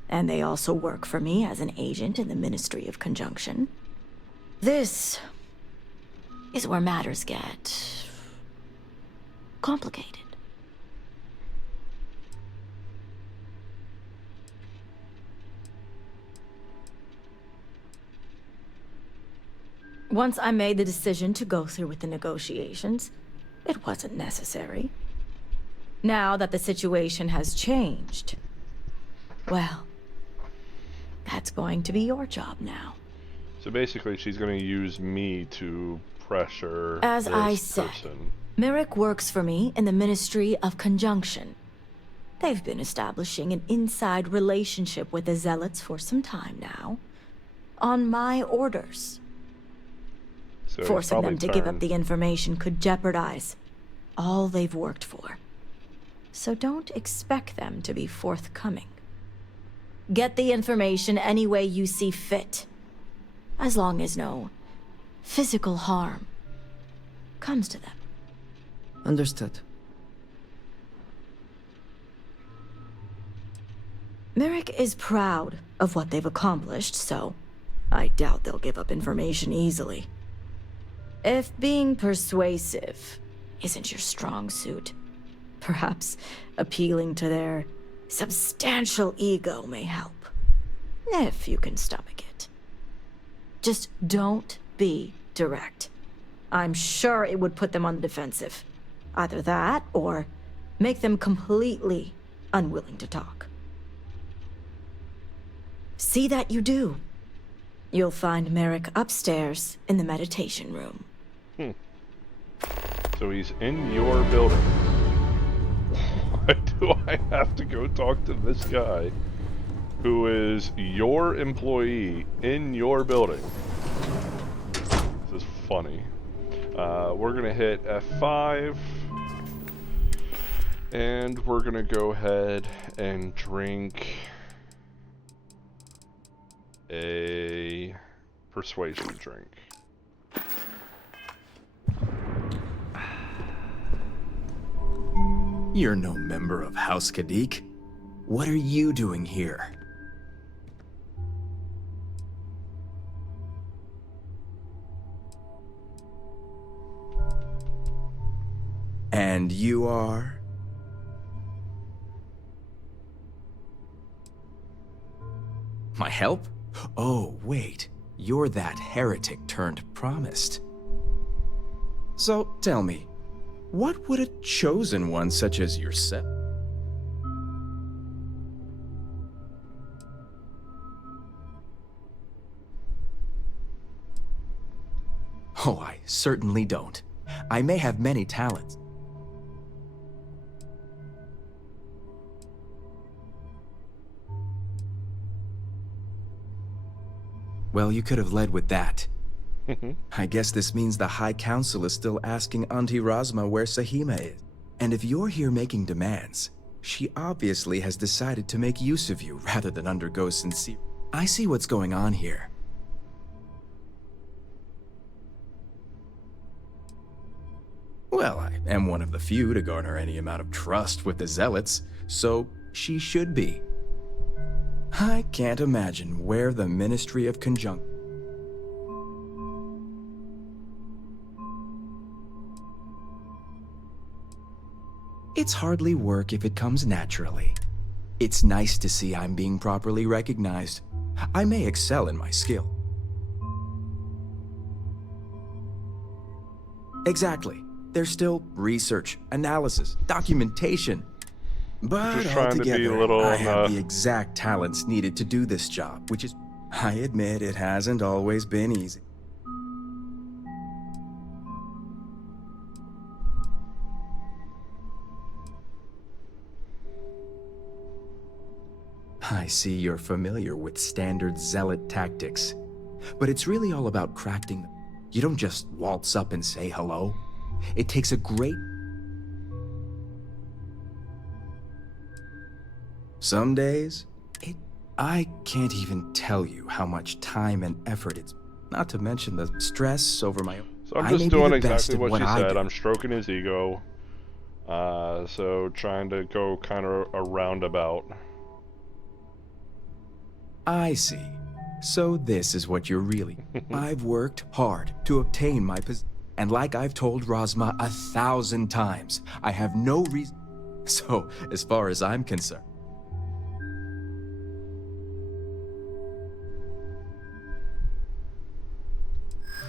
and they also work for me as an agent in the Ministry of Conjunction. This is where matters get complicated. Once I made the decision to go through with the negotiations, it wasn't necessary. Now that the situation has changed, well, that's going to be your job now. So basically, she's going to use me to pressure As this I said, person. Merrick works for me in the Ministry of Conjunction. They've been establishing an inside relationship with the Zealots for some time now. On my orders. So he's Forcing them to probably give up turned. the information could jeopardize all they've worked for. So don't expect them to be forthcoming. Get the information any way you see fit, as long as no physical harm comes to them. Understood. Merrick is proud of what they've accomplished, so I doubt they'll give up information easily. If being persuasive isn't your strong suit, perhaps appealing to their substantial ego may help. If you can stomach it. Just don't be direct. I'm sure it would put them on the defensive. Either that, or make them completely unwilling to talk. See that you do. You'll find Merrick upstairs in the meditation room. So he's in your building. Why do I have to go talk to this guy who is your employee in your building? This is funny. We're gonna hit F5 and we're gonna go ahead and drink a persuasion drink. You're no member of House Kadik. What are you doing here? And you are? My help? Oh, wait. You're that heretic turned promised. So, tell me, what would a chosen one such as yourself? Oh, I certainly don't. I may have many talents. Well, you could have led with that. I guess this means the High Council is still asking Auntie Razma where Sahima is. And if you're here making demands, she obviously has decided to make use of you rather than undergo sincere. I see what's going on here. Well, I am one of the few to garner any amount of trust with the Zealots, so she should be. I can't imagine where the Ministry of Conjunction. It's hardly work if it comes naturally. It's nice to see I'm being properly recognized. I may excel in my skill. Exactly. There's still research, analysis, documentation. But Just trying to be altogether, a little, I have the exact talents needed to do this job, which is... I admit it hasn't always been easy. I see you're familiar with standard zealot tactics. But it's really all about crafting them. You don't just waltz up and say hello. It takes a great... Some days, I can't even tell you how much time and effort it's... Not to mention the stress over my own... So I'm just doing exactly what she said. I'm stroking his ego. So trying to go kind of a roundabout. I see. So this is what you're really... I've worked hard to obtain my position. And like I've told Razma 1,000 times, I have no reason... So, as far as I'm concerned...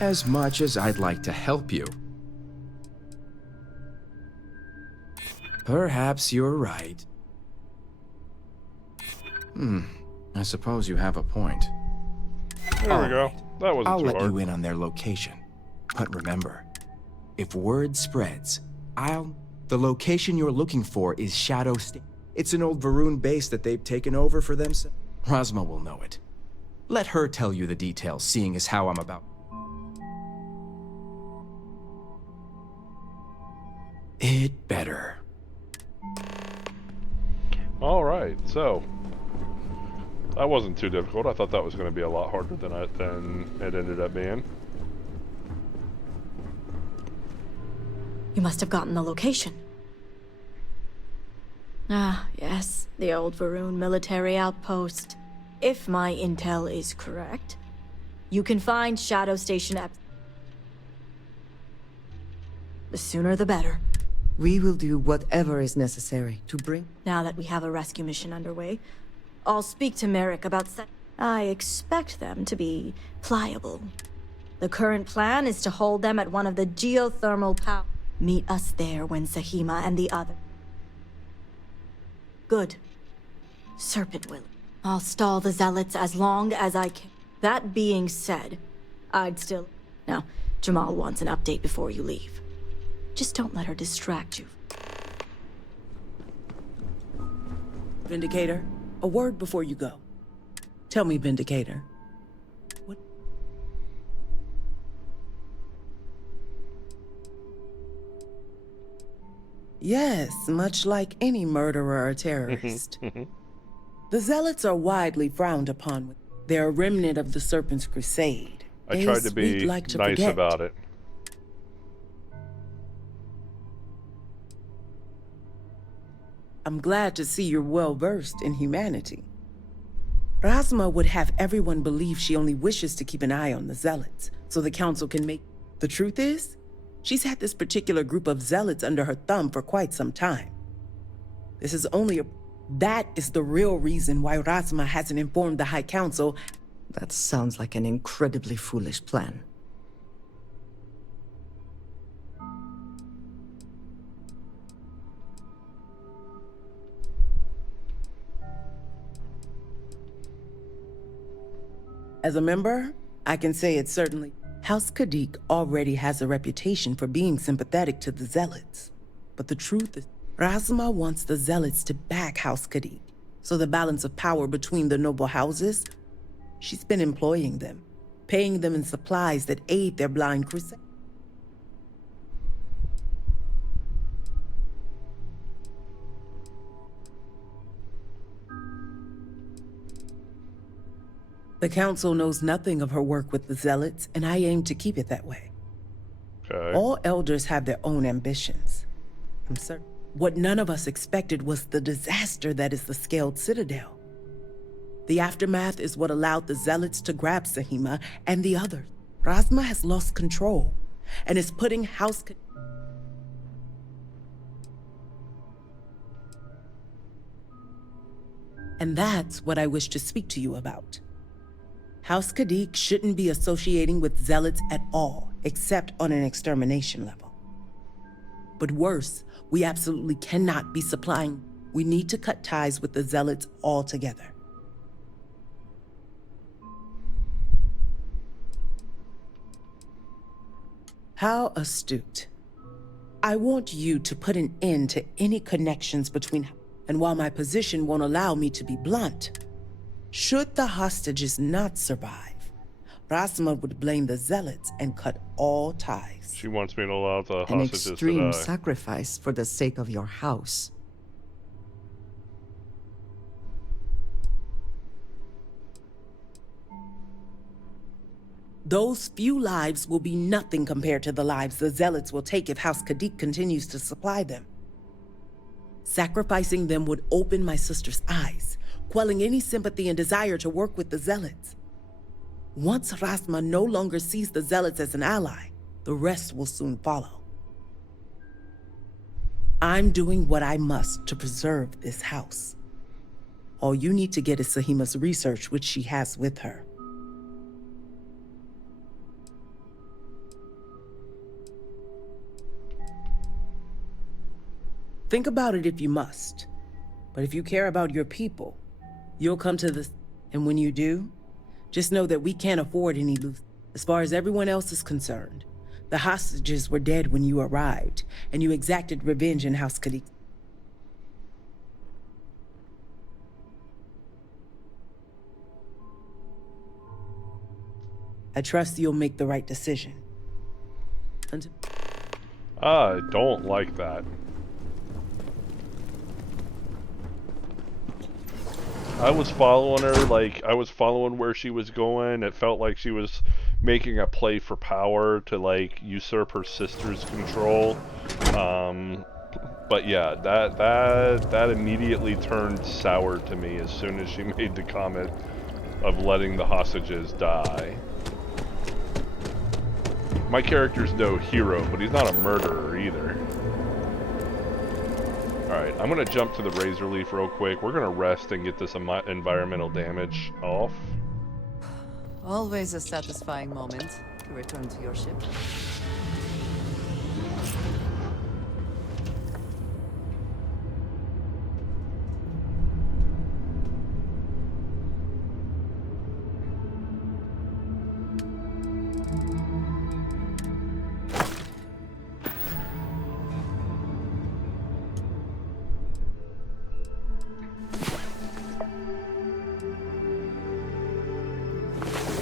As much as I'd like to help you... Perhaps you're right. I suppose you have a point. There we go. That wasn't I'll too let hard. you in on their location. But remember, if word spreads, the location you're looking for is Shadow State. It's an old Varun base that they've taken over for themselves. Razma will know it. Let her tell you the details, seeing as how I'm about... It better. Alright, so... That wasn't too difficult. I thought that was going to be a lot harder than it ended up being. You must have gotten the location. Ah, yes, the old Varun military outpost. If my intel is correct, you can find Shadow Station at... The sooner the better. We will do whatever is necessary to bring... Now that we have a rescue mission underway, I'll speak to Merrick about I expect them to be pliable. The current plan is to hold them at one of the geothermal power. Meet us there when Sahima and the other... Good. Serpent will. I'll stall the Zealots as long as I can. That being said, I'd still... Now, Jamal wants an update before you leave. Just don't let her distract you. Vindicator, a word before you go. Tell me, Vindicator. What? Yes, much like any murderer or terrorist. The Zealots are widely frowned upon. They're a remnant of the Serpent's crusade. I tried to be nice about it. I'm glad to see you're well-versed in humanity. Rasma would have everyone believe she only wishes to keep an eye on the Zealots, so the Council can make... The truth is, she's had this particular group of Zealots under her thumb for quite some time. This is only a... That is the real reason why Rasma hasn't informed the High Council. That sounds like an incredibly foolish plan. As a member, I can say it certainly. House Kadik already has a reputation for being sympathetic to the Zealots. But the truth is, Rasma wants the Zealots to back House Kadik. So the balance of power between the noble houses, she's been employing them, paying them in supplies that aid their blind crusade. The Council knows nothing of her work with the Zealots, and I aim to keep it that way. Okay. All elders have their own ambitions. I'm certain. What none of us expected was the disaster that is the Scaled Citadel. The aftermath is what allowed the Zealots to grab Sahima and the others. Rasma has lost control, and is putting House... And that's what I wish to speak to you about. House Kadik shouldn't be associating with Zealots at all, except on an extermination level. But worse, we absolutely cannot be supplying. We need to cut ties with the Zealots altogether. How astute. I want you to put an end to any connections between... And while my position won't allow me to be blunt, should the hostages not survive, Rasma would blame the Zealots and cut all ties. She wants me to allow the An hostages extreme to die. sacrifice for the sake of your house. Those few lives will be nothing compared to the lives the Zealots will take if House Kadik continues to supply them. Sacrificing them would open my sister's eyes, quelling any sympathy and desire to work with the Zealots. Once Rasma no longer sees the Zealots as an ally, the rest will soon follow. I'm doing what I must to preserve this house. All you need to get is Sahima's research, which she has with her. Think about it if you must. But if you care about your people, you'll come to this. And when you do, just know that we can't afford any loose. As far as everyone else is concerned, the hostages were dead when you arrived, and you exacted revenge in House Kadik. I trust you'll make the right decision. I don't like that. I was following her, like, I was following where she was going. It felt like she was making a play for power to, like, usurp her sister's control. But yeah, that immediately turned sour to me as soon as she made the comment of letting the hostages die. My character's no hero, but he's not a murderer either. Alright, I'm going to jump to the Razor Leaf real quick. We're going to rest and get this environmental damage off. Always a satisfying moment to return to your ship.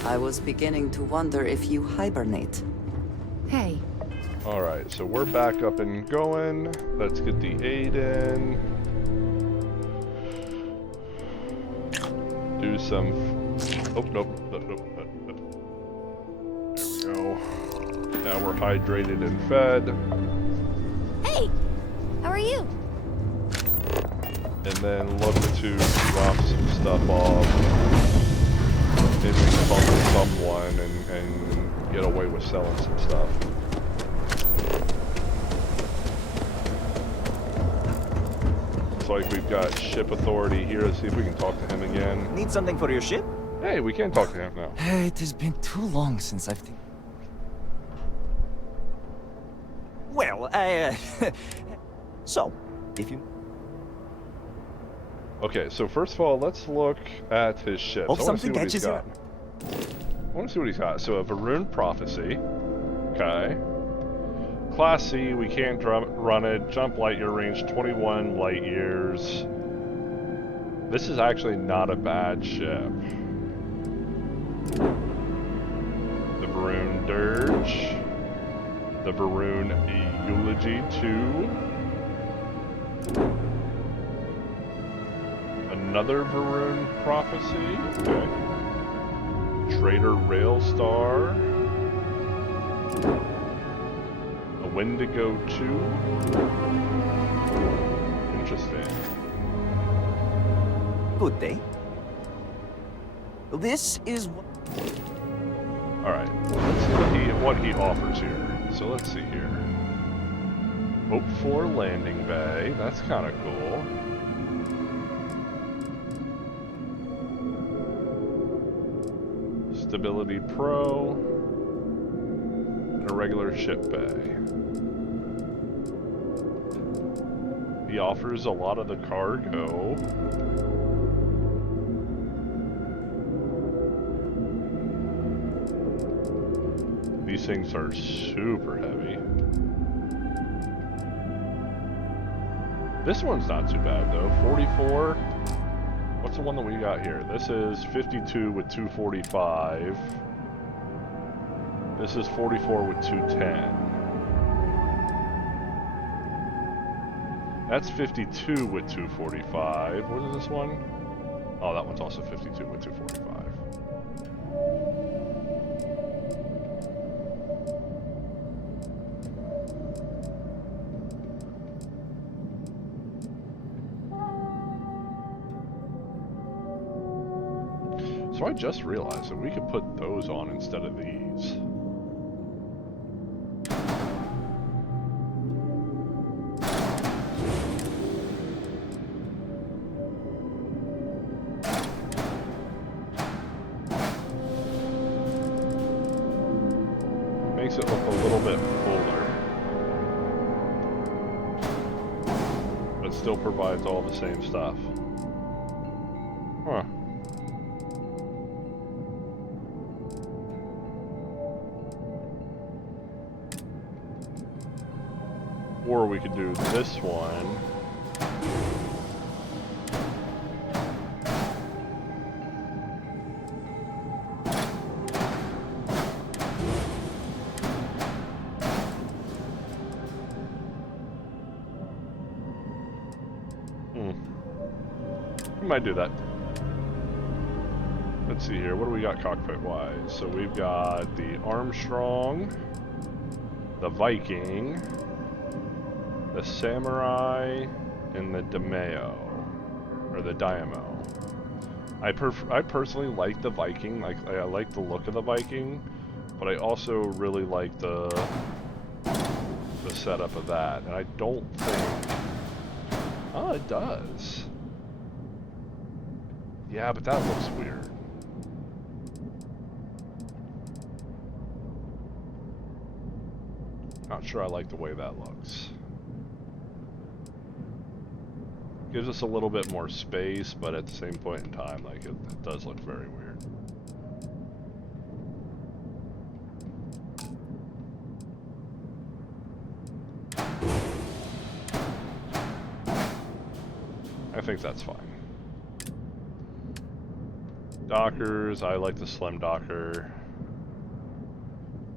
I was beginning to wonder if you hibernate. Hey. Alright, so we're back up and going. Let's get the aid in. Do some... Oh, nope. There we go. Now we're hydrated and fed. Hey! How are you? And then look to drop some stuff off. Maybe we can bump someone and get away with selling some stuff. Looks like we've got ship authority here. Let's see if we can talk to him again. Need something for your ship? Hey, we can talk to him now. It has been too long since I've... Well, so, if you... Okay, so first of all, let's look at his ships. Hope I want to see something what he's catches got. I want to see what he's got. So a Varun Prophecy. Okay. Class C, we can't run it. Jump light year range 21 light years. This is actually not a bad ship. The Varun Dirge. The Varun Eulogy 2. Another Varun Prophecy. Okay. Trader Railstar. A Wendigo 2. Interesting. Good day. This is... Alright, let's see what he offers here. So let's see here. Hope for Landing Bay. That's kind of cool. Stability Pro. And a regular ship bay. He offers a lot of the cargo. These things are super heavy. This one's not too bad though. 44. What's the one that we got here? This is 52 with 245. This is 44 with 210. That's 52 with 245. What is this one? Oh, that one's also 52 with 245. So I just realized that we could put those on instead of these. Makes it look a little bit fuller, but still provides all the same stuff. Huh. Or we could do this one. We might do that. Let's see here. What do we got cockpit-wise? So we've got the Armstrong, the Viking, the Samurai, and the Daimyo, or the Daimyo. I personally like the Viking. I like the look of the Viking, but I also really like the setup of that. And I don't think... Oh, it does. Yeah, but that looks weird. Not sure I like the way that looks. Gives us a little bit more space, but at the same point in time, like it does look very weird. I think that's fine. Dockers, I like the slim docker.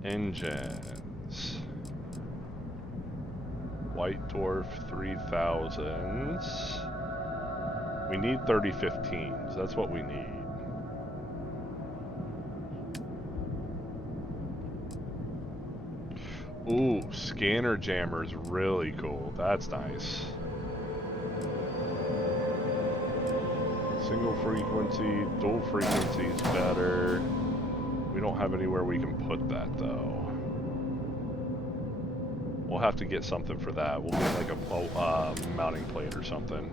Engines. White Dwarf 3000s. We need 3015s. That's what we need. Ooh, scanner jammer's really cool. That's nice. Single frequency, dual frequency is better. We don't have anywhere we can put that though. We'll have to get something for that. We'll get like a mounting plate or something.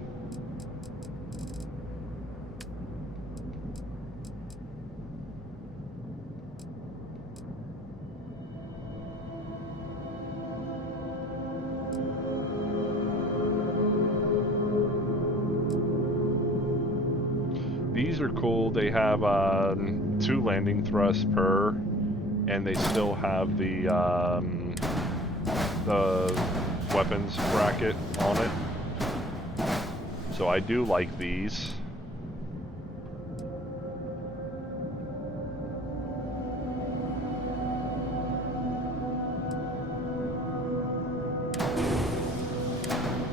These are cool. They have 2 landing thrusts per, and they still have the weapons bracket on it. So I do like these.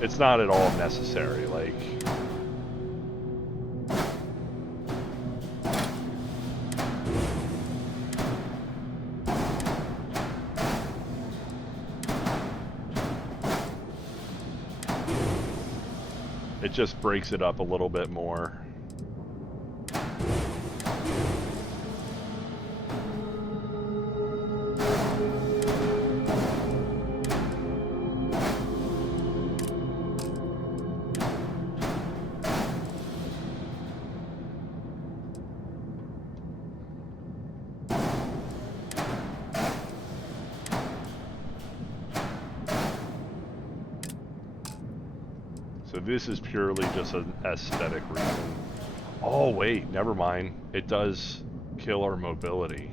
It's not at all necessary, like... It just breaks it up a little bit more. So this is purely just an aesthetic reason. Oh wait, never mind. It does kill our mobility.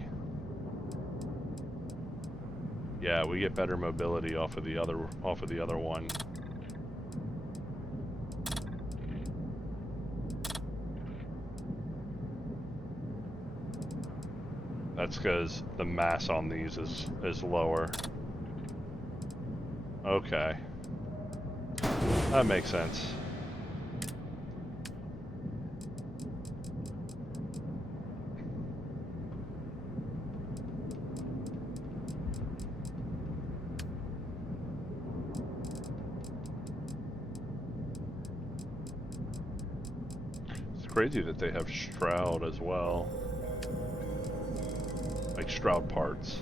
Yeah, we get better mobility off of the other one. That's because the mass on these is lower. Okay. That makes sense. It's crazy that they have Shroud as well. Like Shroud parts.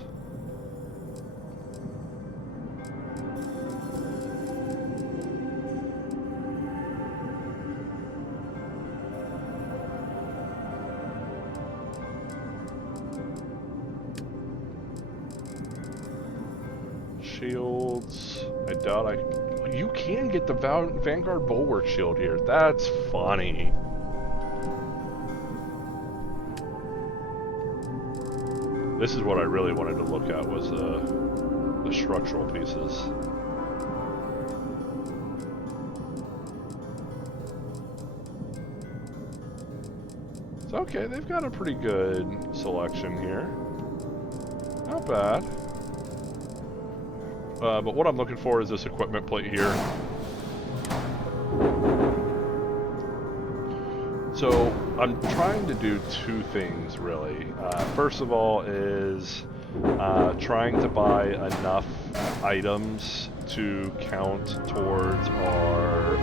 Shields. I doubt you can get the Vanguard Bulwark shield here. That's funny. This is what I really wanted to look at, was the structural pieces. It's okay, they've got a pretty good selection here. Not bad. But what I'm looking for is this equipment plate here. So I'm trying to do 2 things really. First of all is trying to buy enough items to count towards our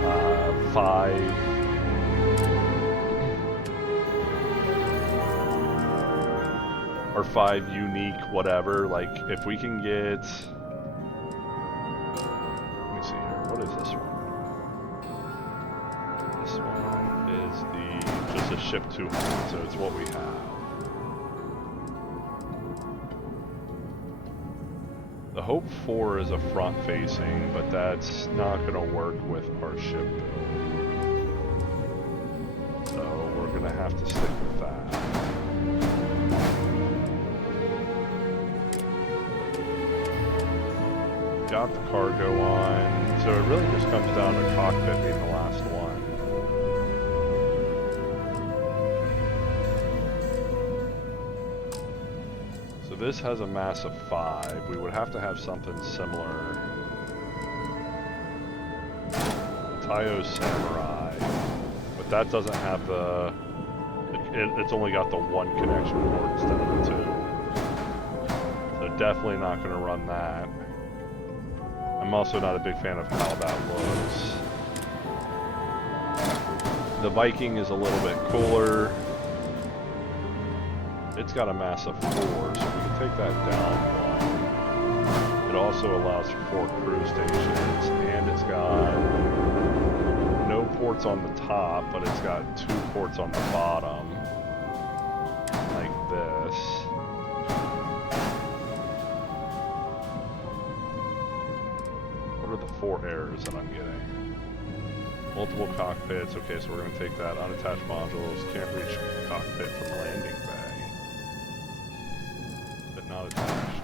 5 unique whatever. Like if we can get... What is this one? This one is just a ship 200, so it's what we have. The Hope 4 is a front facing, but that's not going to work with our ship build. So we're going to have to stick with that. Got the cargo on. So it really just comes down to cockpit being the last one. So this has a mass of 5. We would have to have something similar. Taio's Samurai. But that doesn't have the... It's only got the 1 connection port instead of the 2. So definitely not going to run that. I'm also not a big fan of how that looks. The Viking is a little bit cooler. It's got a mass of 4, so we can take that down 1. It also allows for 4 crew stations, and it's got no ports on the top, but it's got 2 ports on the bottom, like this. What are the 4 errors that I'm getting? Multiple cockpits. Okay, so we're going to take that. Unattached modules. Can't reach cockpit from landing bay. But not attached.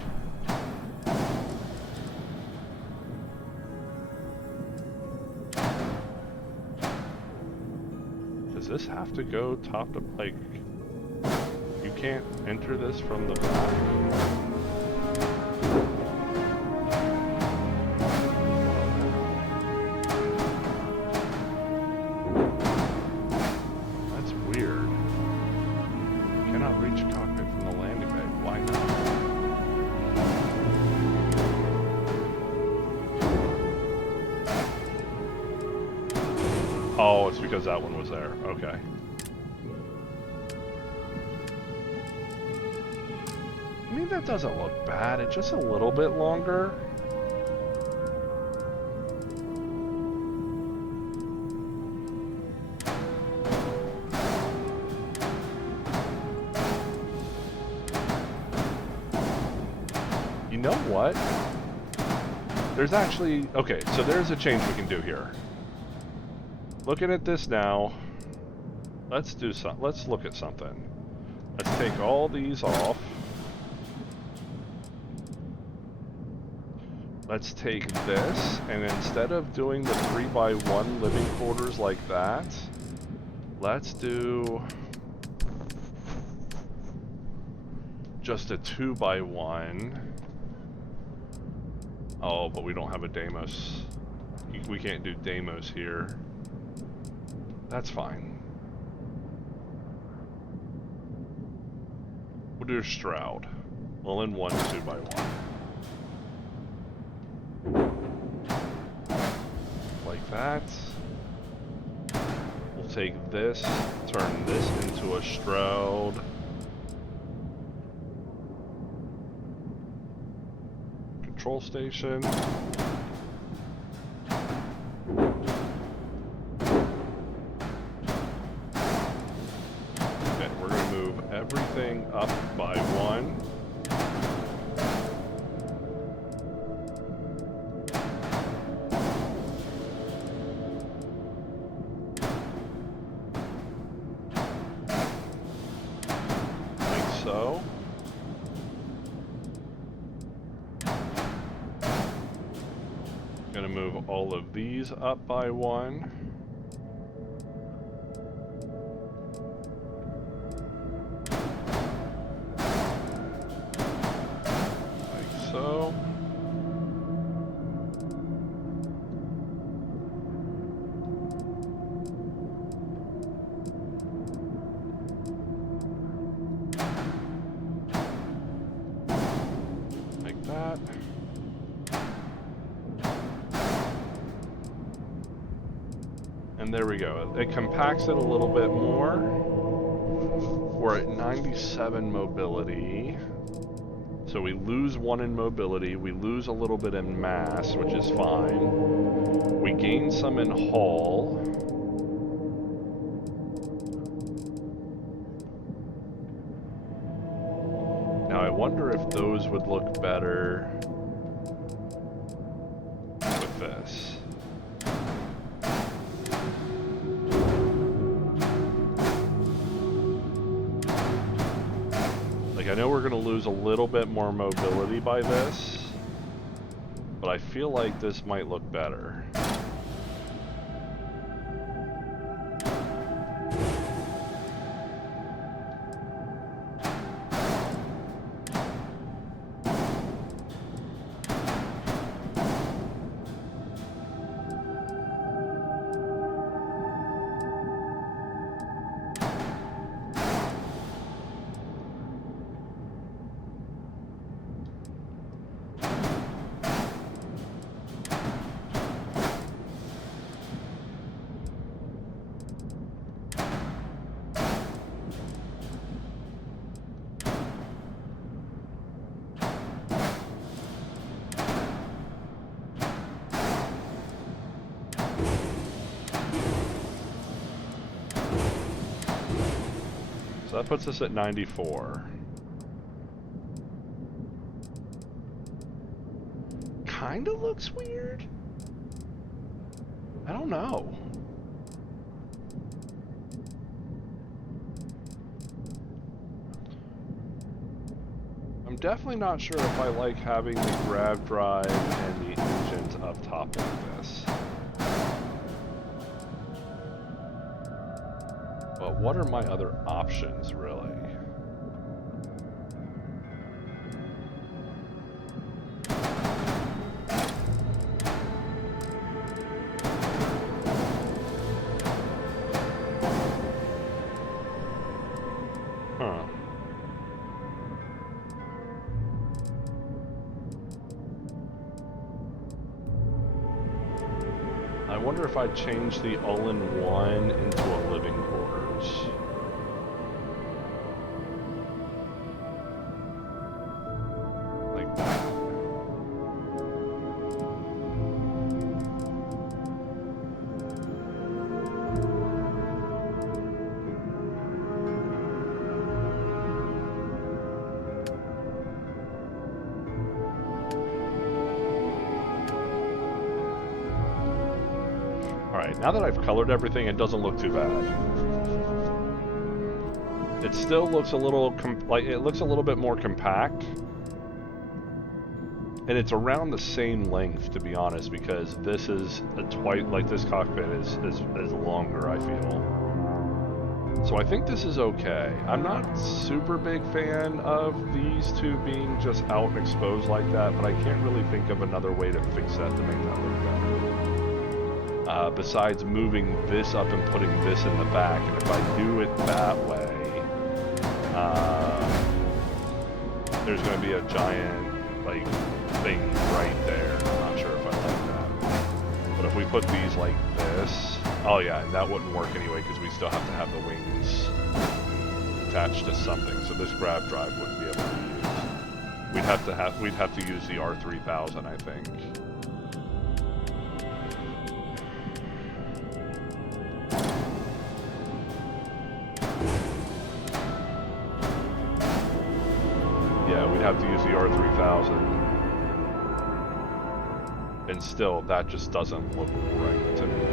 Does this have to go top to, like, you can't enter this from the back? Oh, it's because that one was there. Okay. I mean, that doesn't look bad. It's just a little bit longer. You know what? There's actually... Okay, so there's a change we can do here. Looking at this now, let's do some. Let's look at something. Let's take all these off. Let's take this, and instead of doing the 3x1 living quarters like that, let's do just a 2x1. Oh, but we don't have a Deimos. We can't do Deimos here. That's fine. We'll do a Shroud. All in one 2x1. Like that. We'll take this, turn this into a Shroud. Control station. Everything up by 1. Like so. Gonna move all of these up by 1. And there we go. It compacts it a little bit more. We're at 97 mobility. So we lose 1 in mobility. We lose a little bit in mass, which is fine. We gain some in hull. Now I wonder if those would look better with this. I know we're going to lose a little bit more mobility by this, but I feel like this might look better. So that puts us at 94. Kinda looks weird. I don't know. I'm definitely not sure if I like having the grav drive and the engines up top like this. But what are my other options, really? Huh. I wonder if I change the all-in-one into a living quarters. Like that. Alright, now that I've colored everything, it doesn't look too bad. It still looks a little, it looks a little bit more compact. And it's around the same length, to be honest, because this is this cockpit is longer, I feel. So I think this is okay. I'm not super big fan of these two being just out and exposed like that, but I can't really think of another way to fix that to make that look better. Besides moving this up and putting this in the back, and if I do it that way, there's going to be a giant thing right there. I'm not sure if I like that. But if we put these like this, oh yeah, and that wouldn't work anyway because we still have to have the wings attached to something. So this grav drive wouldn't be able to use. We'd have to use the R3000, I think. Yeah, we'd have to use the R3000. And still, that just doesn't look right to me.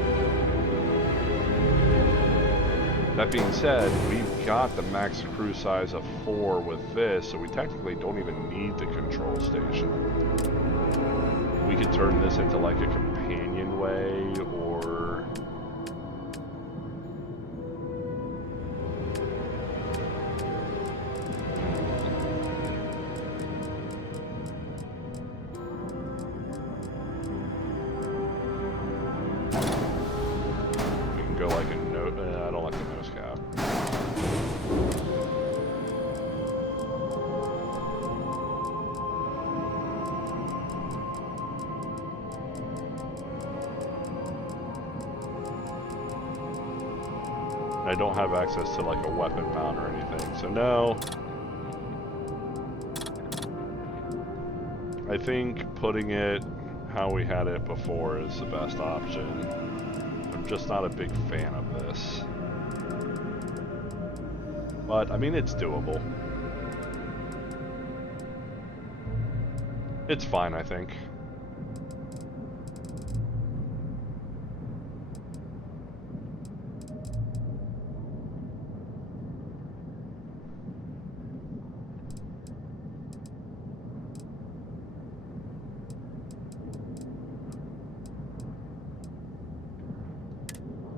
That being said, we've got the max crew size of 4 with this, so we technically don't even need the control station. We could turn this into like a companionway, or... go like a note. I don't like the nose cap. I don't have access to like a weapon mount or anything, so no. I think putting it how we had it before is the best option. I'm just not a big fan of this. But, I mean, it's doable. It's fine, I think.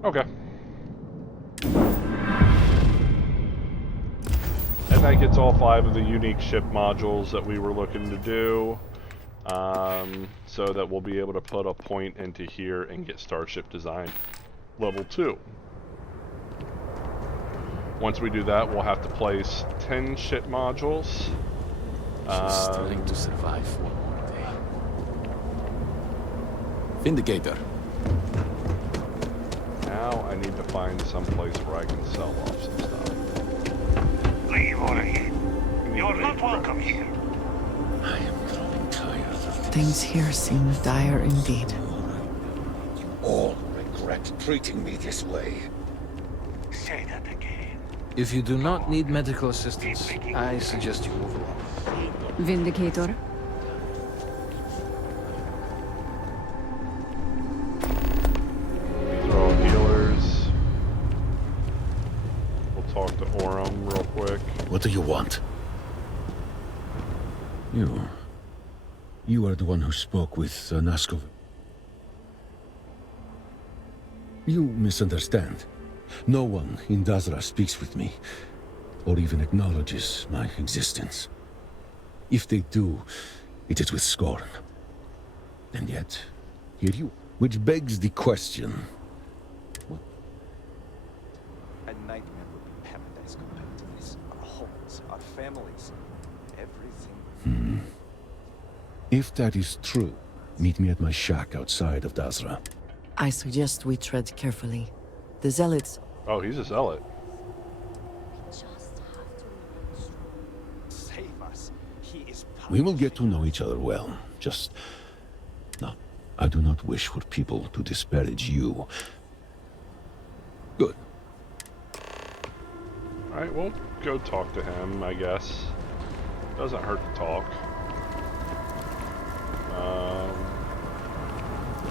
Okay. And that gets all 5 of the unique ship modules that we were looking to do. So that we'll be able to put a point into here and get Starship Design Level 2. Once we do that, we'll have to place 10 ship modules. She's trying to survive one more day. Vindicator. Now I need to find some place where I can sell off some stuff. Leave already. You're not welcome here. I am growing tired of this. Things here seem dire indeed. You all regret treating me this way. Say that again. If you do not need medical assistance, I suggest you move along. Vindicator. These are all healers. We'll talk to Orem real quick. What do you want? You are the one who spoke with Naskov. You misunderstand. No one in Dazra speaks with me, or even acknowledges my existence. If they do, it is with scorn. And yet, here you, which begs the question. A nightmare would be paradise compared to this. Our homes, our families, everything. If that is true, meet me at my shack outside of Dazra. I suggest we tread carefully. The Zealots... Oh, he's a zealot. Save us. He is We will get to know each other well. Just... No, I do not wish for people to disparage you. Good. Alright, we'll go talk to him, I guess. Doesn't hurt to talk.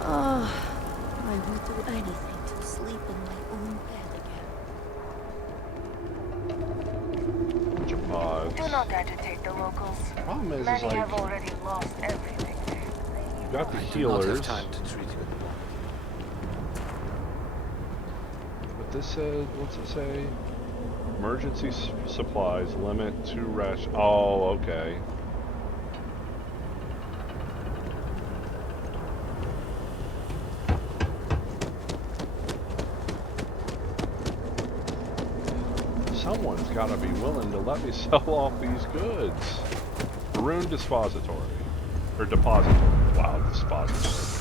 I would do anything to sleep in my own bed again. Bunch of pods. Do not agitate the locals. Problem is, Many like, have already lost everything. you got the I do not healers. have time to treat you anymore. But this said, what's it say? Emergency supplies limit to ration. Oh, okay. Someone's got to be willing to let me sell off these goods. Rune Dispository. Or Depository. Wow, Dispository.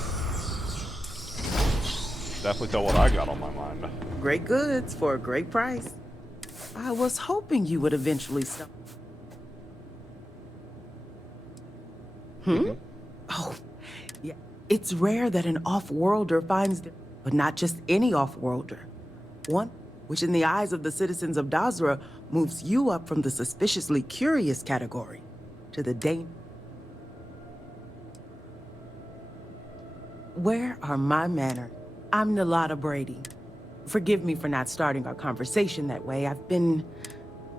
Definitely tell what I got on my mind. Great goods for a great price. I was hoping you would eventually stop. Oh, yeah. It's rare that an off-worlder finds them, but not just any off-worlder. One which in the eyes of the citizens of Dazra moves you up from the suspiciously curious category to the Where are my manners? I'm Nalada Brady. Forgive me for not starting our conversation that way.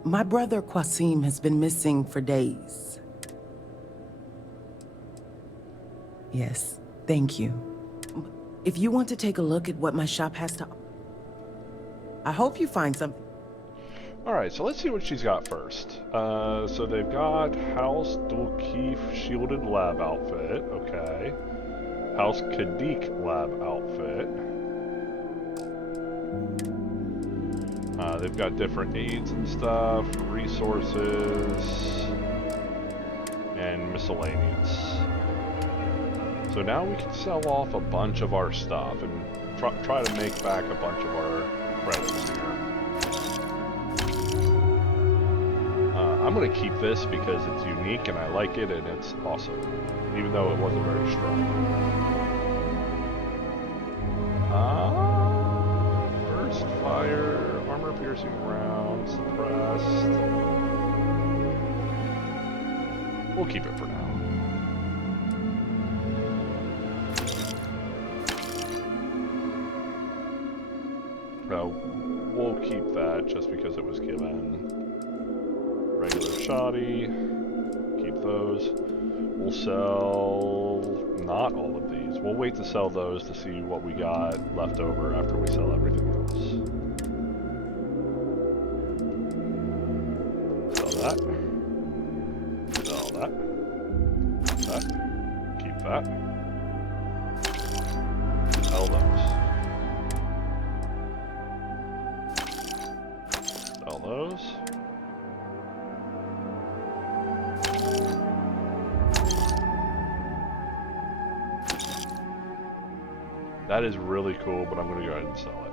My brother Qasim has been missing for days. Yes, thank you. If you want to take a look at what my shop has to offer, I hope you find something. Alright, so let's see what she's got first. So they've got House Dulkeef Shielded Lab Outfit. Okay. House Kadik Lab Outfit. They've got different aids and stuff, resources, and miscellaneous. So now we can sell off a bunch of our stuff and try to make back a bunch of our credits here. I'm going to keep this because it's unique and I like it and it's awesome, even though it wasn't very strong. Burst fire, armor piercing round, suppressed. We'll keep it for now. We'll keep that just because it was given. Regular shoddy, keep those. We'll sell not all of these. We'll wait to sell those to see what we got left over after we sell everything else. Sell that. Sell that. That. Keep that. Sell those. Sell those. That is really cool, but I'm going to go ahead and sell it.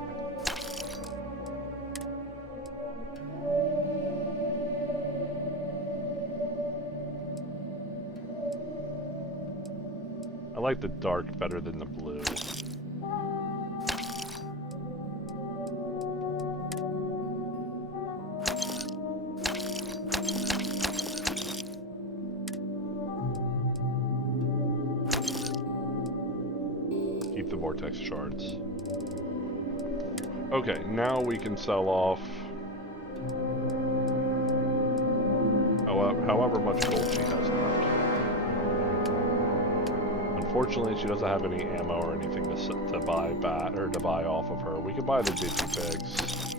I like the dark better than the blue. vortex shards. Okay, now we can sell off however much gold she has left. Unfortunately, she doesn't have any ammo or anything to buy back or to buy off of her. We can buy the digipigs.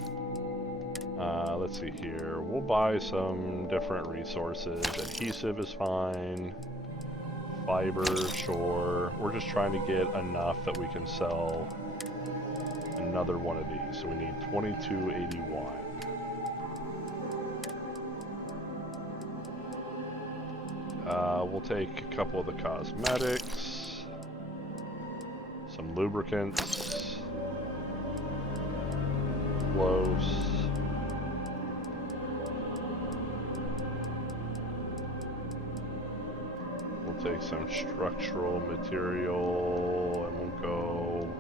Let's see here. We'll buy some different resources. Adhesive is fine. Fiber, sure. We're just trying to get enough that we can sell another one of these. So we need 2281. We'll take a couple of the cosmetics, some lubricants, close. We'll take some structural material and we'll go.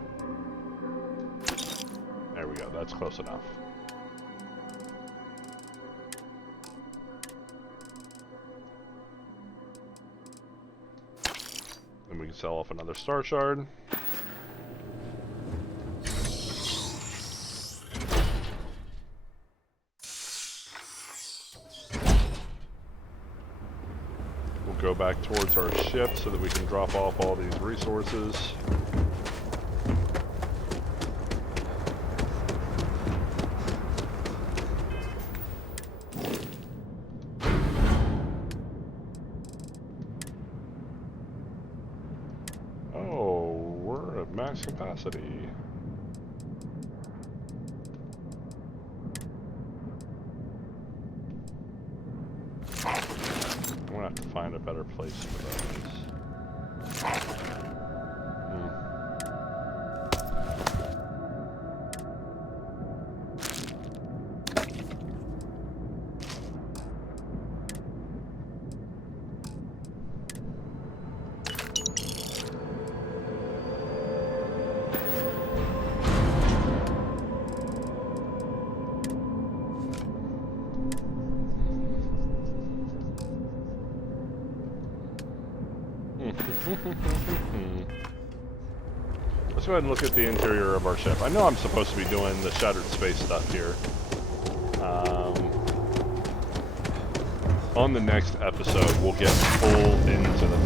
There we go, that's close enough. And we can sell off another star shard. We'll go back towards our ship so that we can drop off all these resources. Max capacity. I'm gonna have to find a better place for those. Let's go ahead and look at the interior of our ship. I know I'm supposed to be doing the shattered space stuff here. On the next episode, we'll get full into the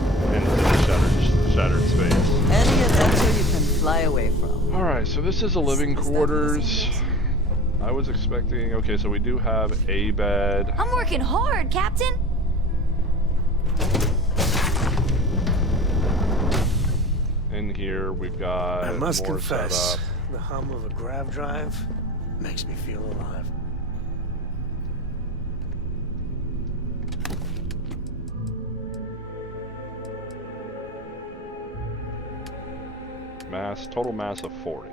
shattered space. Any adventure you can fly away from. Alright, so this is a living quarters. I was expecting... Okay, so we do have a bed. I'm working hard, Captain. In here, we've got I must more confess, setup. the hum of a grav drive makes me feel alive. Total mass of 40.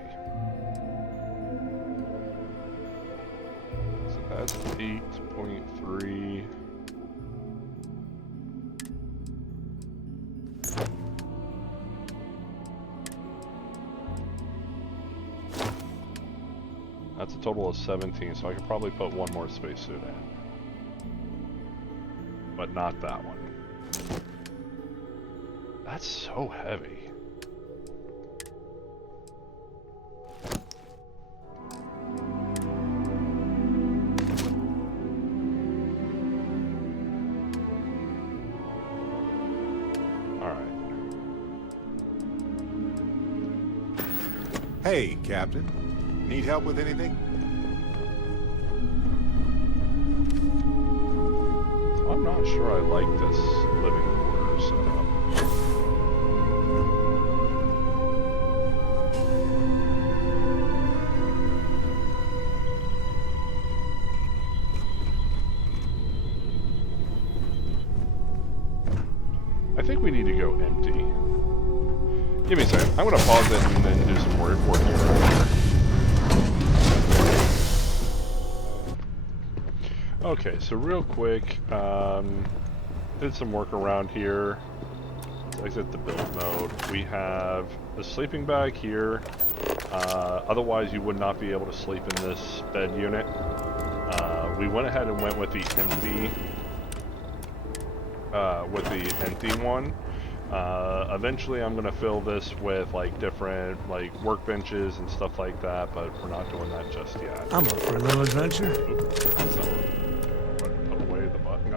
So that's 8.3. That's a total of 17, so I could probably put one more spacesuit in. But not that one. That's so heavy. Hey, Captain. Need help with anything? I'm not sure I like this living quarters setup. I think we need to go empty. Give me a second. I'm going to pause it and then do some work working around here. Okay, so real quick, did some work around here. Let's exit the build mode. We have the sleeping bag here. Otherwise, you would not be able to sleep in this bed unit. We went ahead and went with the empty one. Eventually I'm gonna fill this with like different like workbenches and stuff like that, but we're not doing that just yet. I'm up for a little adventure. Put away the button.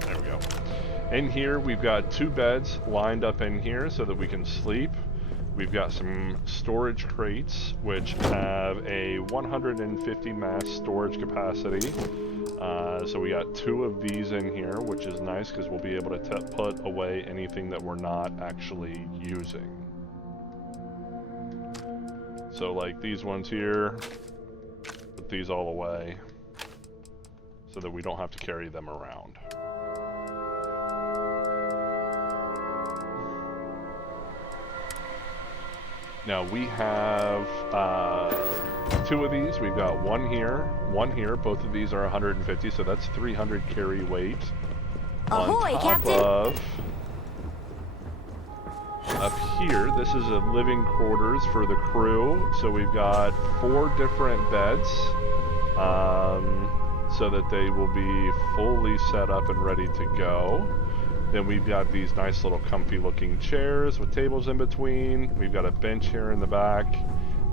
There we go. In here we've got 2 beds lined up in here so that we can sleep. We've got some storage crates which have a 150 mass storage capacity. So we got 2 of these in here, which is nice because we'll be able to put away anything that we're not actually using. So like these ones here, put these all away so that we don't have to carry them around. Now we have 2 of these. We've got one here. Both of these are 150, so that's 300 carry weight. Ahoy, on top Captain! Of, up here, this is a living quarters for the crew. So we've got 4 different beds, so that they will be fully set up and ready to go. Then we've got these nice little comfy looking chairs with tables in between. We've got a bench here in the back.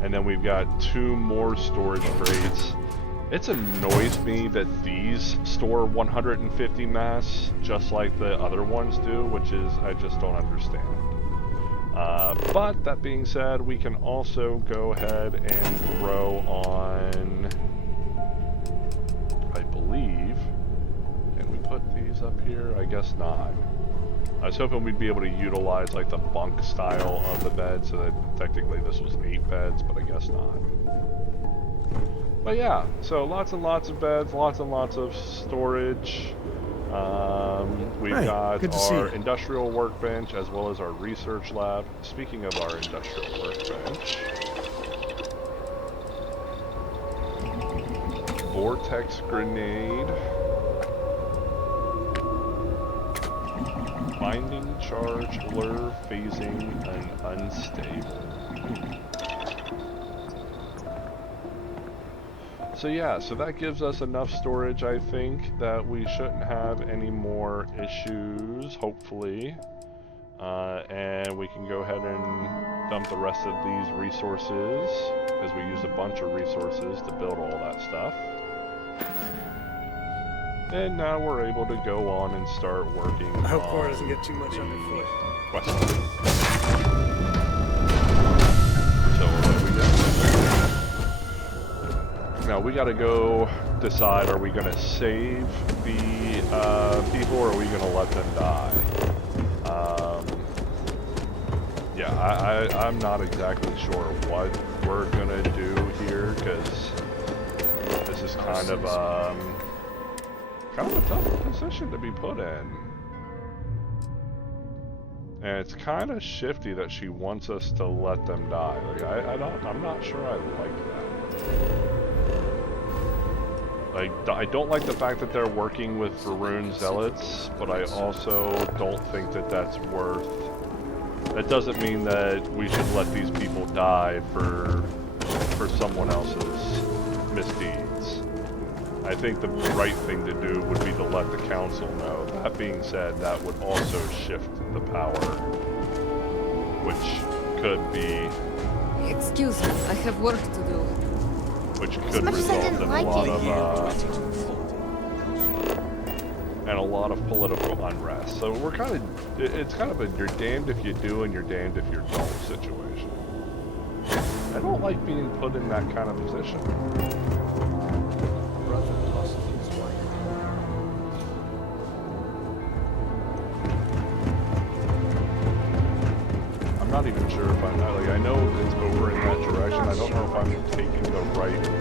And then we've got 2 more storage crates. It annoys me that these store 150 mass just like the other ones do, which is, I just don't understand. But that being said, we can also go ahead and throw on, I believe, can we put these up here? I guess not. I was hoping we'd be able to utilize like the bunk style of the bed so that technically this was 8 beds, but I guess not. But yeah, so lots and lots of beds, lots and lots of storage. We've got our industrial workbench as well as our research lab. Speaking of our industrial workbench, vortex grenade. Binding charge, blur, phasing, and unstable. So yeah, so that gives us enough storage, I think, that we shouldn't have any more issues, hopefully. And we can go ahead and dump the rest of these resources, because we used a bunch of resources to build all that stuff. And now we're able to go on and start working. I hope Cora doesn't get too much underfoot. Quest. So what we got? Now we gotta go decide, are we gonna save the people or are we gonna let them die? Yeah, I'm not exactly sure what we're gonna do here, because this is kind of a tough position to be put in. And it's kind of shifty that she wants us to let them die. Like, I'm not sure I like that. Like, I don't like the fact that they're working with Varun Zealots, but I also don't think that that's worth... That doesn't mean that we should let these people die for someone else's misdeeds. I think the right thing to do would be to let the council know. That being said, that would also shift the power, which could be... Excuse me, I have work to do. Which could result in a lot of political unrest. So we're kind of... It's kind of a you're damned if you do and you're damned if you don't situation. I don't like being put in that kind of position. I'm not even sure if I'm not, like, I know it's over in that direction. I don't know if I'm taking the right way to get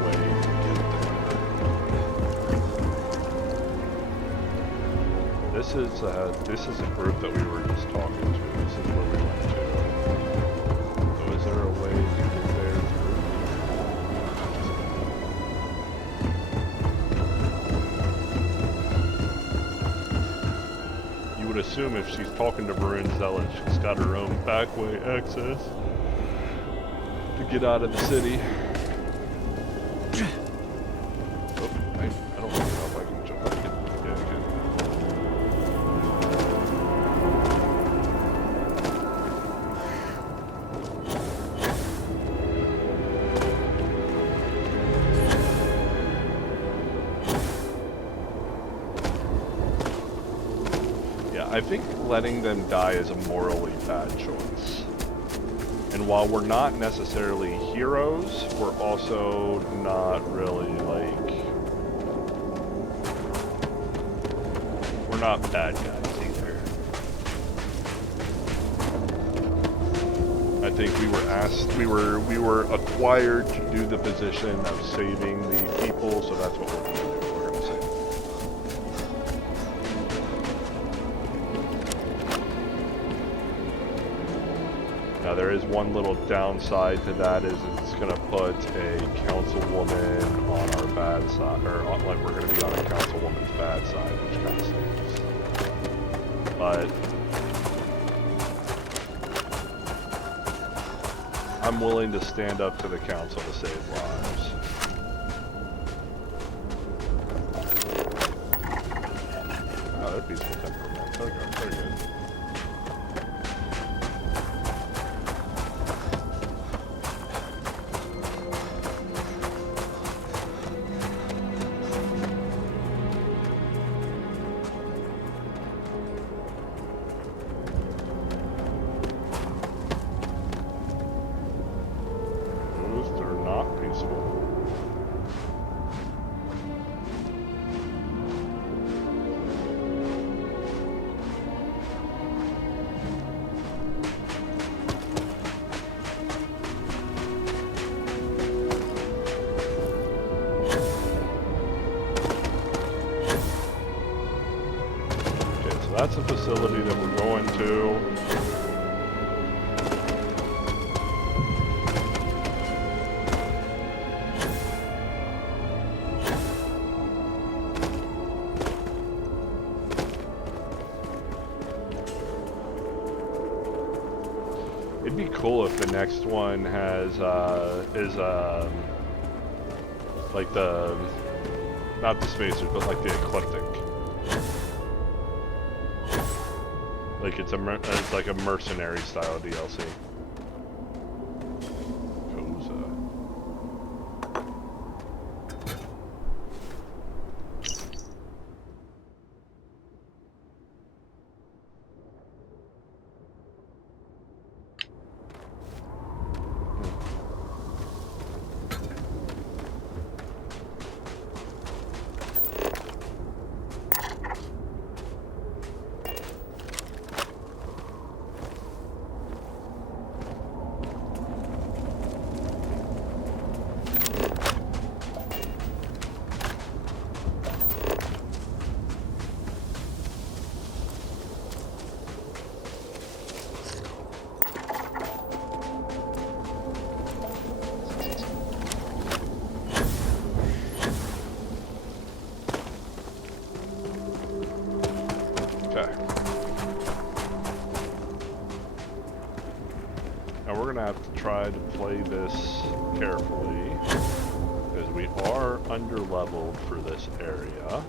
there. This is a group that we were just talking to. This is where we went to. So is there a way to get there through? You would assume if she's talking to Varun Zealot, she's got her own backway access to get out of the city. Oh, I don't know if I can jump. Yeah, I can. I think letting them die is a morally bad choice. And while we're not necessarily heroes, we're also not really, like... We're not bad guys either. I think we were acquired to do the position of saving the people, so that's what we're going to do. We're going to save them. Now there is one little downside to that, is it's going to put a councilwoman on our bad side, or like we're going to be on a councilwoman's bad side, which kind of stinks. But I'm willing to stand up to the council to save lives. Oh, they're peaceful temperament. They're good. That's a facility that we're going to. It'd be cool if the next one has like the, not the spacers, but like the eclectic. Like it's like a mercenary style DLC. Try to play this carefully, because we are under-leveled for this area.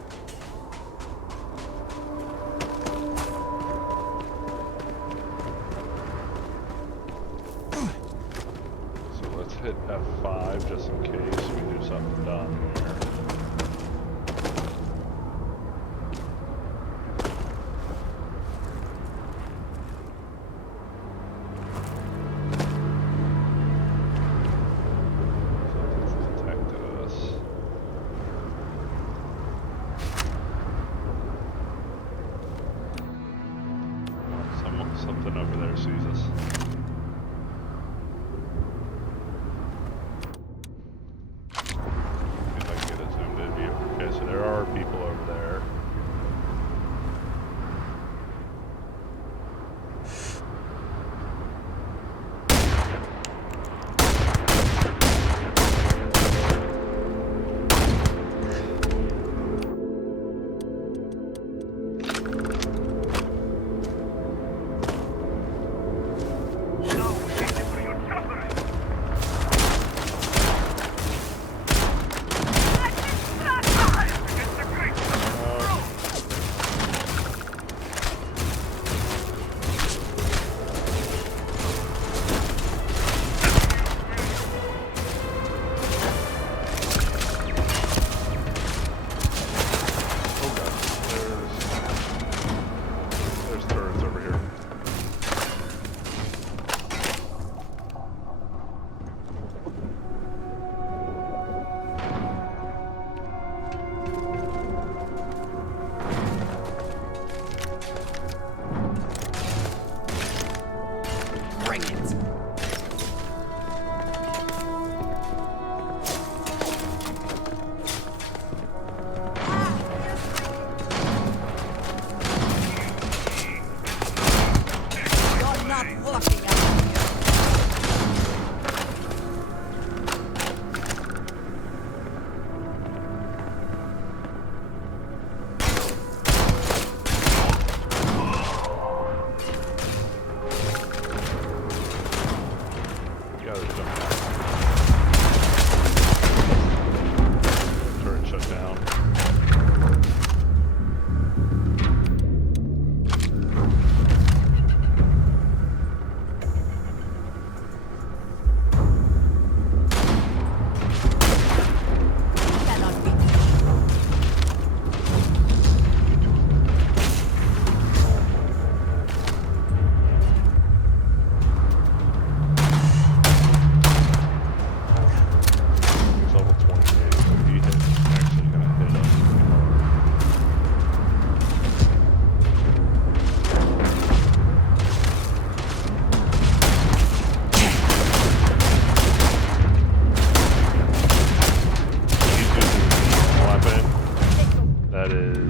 So let's hit F5 just in case we do something dumb here. Something over there sees us. See if I can get a zoomed in view. Okay, so there are people over there.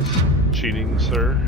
is cheating, sir.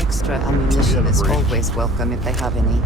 Extra ammunition is always welcome if they have any.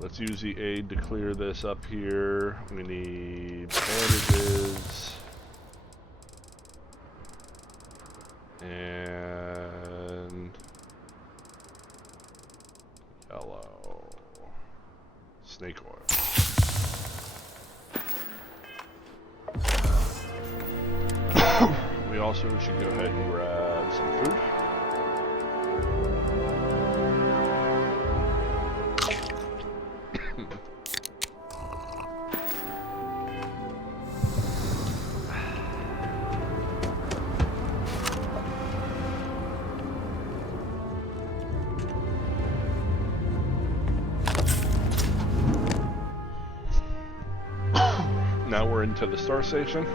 Let's use the aid to clear this up here. We need bandages. And yellow. Snake oil. We also should go ahead and grab some food. Now we're into the star station.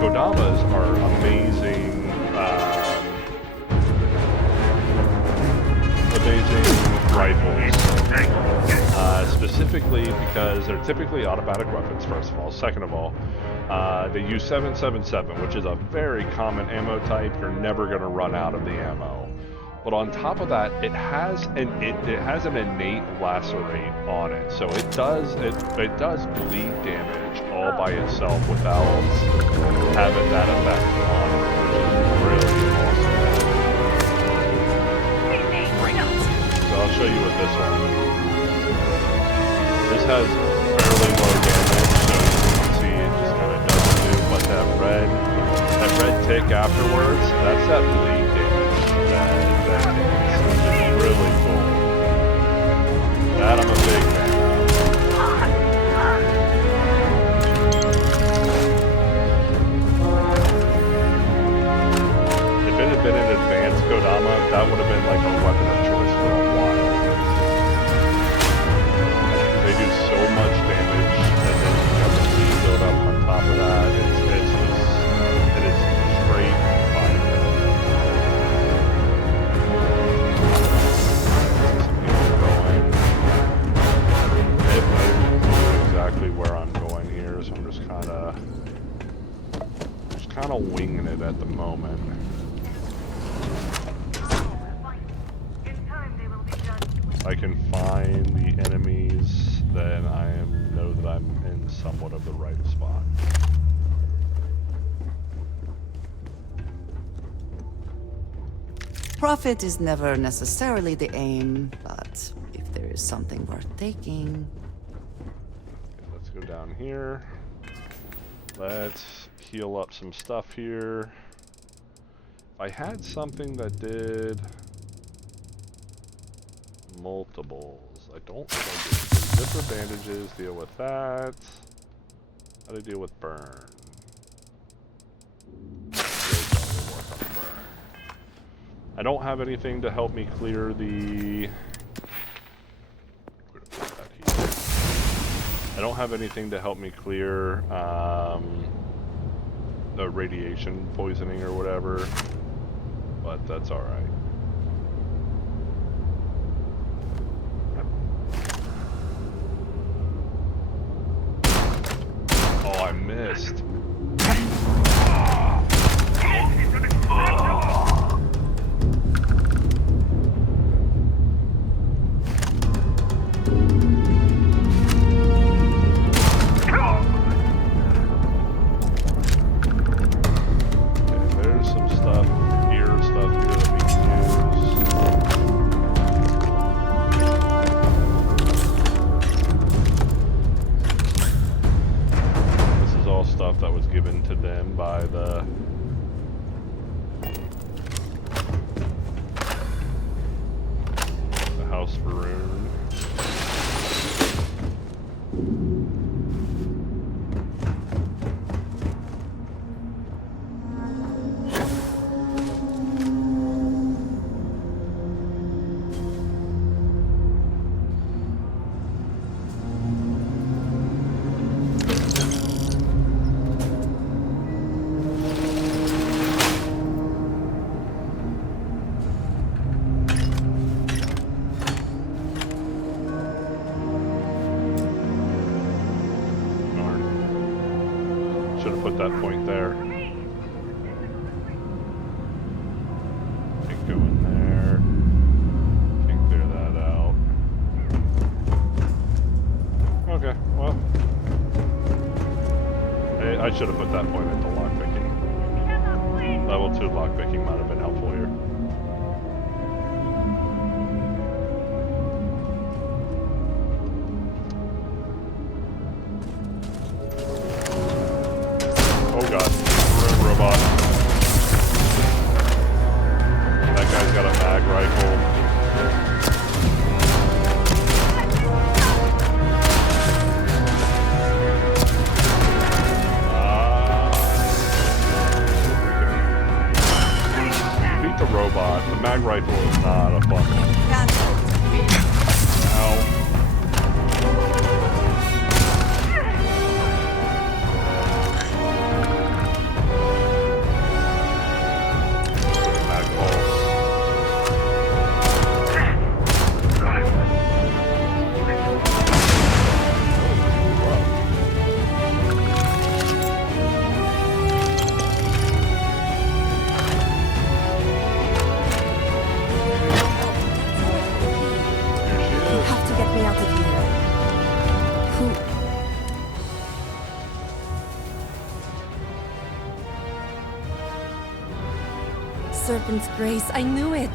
Kodamas are amazing, rifles. Specifically because they're typically automatic weapons, first of all. Second of all, they use 7.77, which is a very common ammo type. You're never going to run out of the ammo. But on top of that, it has an innate lacerate on it, so it does bleed damage all by itself without having that effect on it, which is really awesome. So I'll show you with this one. This has fairly low damage, so you can see it just kind of doesn't do. But that red tick afterwards, that's that bleed damage. That is really cool. That I'm a big fan of. If it had been an advanced Kodama, that would have been like a weapon of choice for a while. They do so much damage, and then you have the speed build up on top of that. It is straight fire. Exactly where I'm going here, so I'm just kind of winging it at the moment. If I can find the enemies, then know that I'm in somewhat of the right spot. Profit is never necessarily the aim, but if there is something worth taking... Let's go down here. Let's heal up some stuff here. If I had something that did multiples, I don't think it's zipper bandages, deal with that. How to deal with burn. I don't have anything to help me clear the... I don't have anything to help me clear the radiation poisoning or whatever, but that's all right. Oh, I missed. stuff that was given to them by the House Varun. Should have put that point there. Can't go in there. Can't clear that out. Okay, well. Hey, I should have put that point into lockpicking. Level 2 lockpicking might have been helpful here. Oh god, robot. That guy's got a mag rifle. Beat the robot. The mag rifle is not a fun one. Ow. Serpent's Grace, I knew it!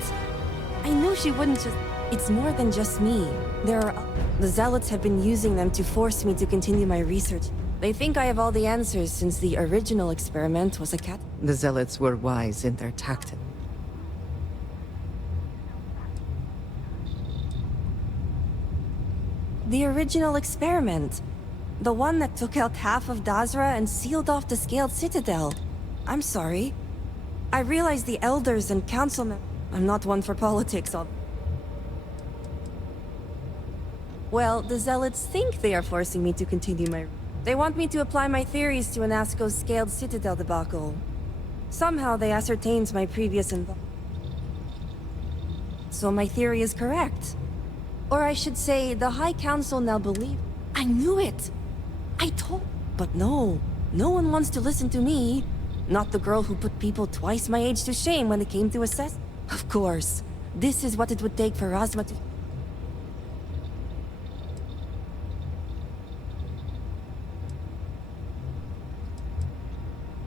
I knew she wouldn't just... It's more than just me. The Zealots have been using them to force me to continue my research. They think I have all the answers since the original experiment was a cat. The Zealots were wise in their tactics. The original experiment. The one that took out half of Dazra and sealed off the Scaled Citadel. I'm sorry. I realize the elders and councilmen... I'm not one for politics, Well, the Zealots think they are forcing me to continue my... They want me to apply my theories to Anasco's Scaled Citadel debacle. Somehow they ascertained my previous involvement. So my theory is correct. Or I should say, the High Council now believe... I knew it! I told... But no. No one wants to listen to me. Not the girl who put people twice my age to shame when it came to assess... Of course. This is what it would take for Razma to...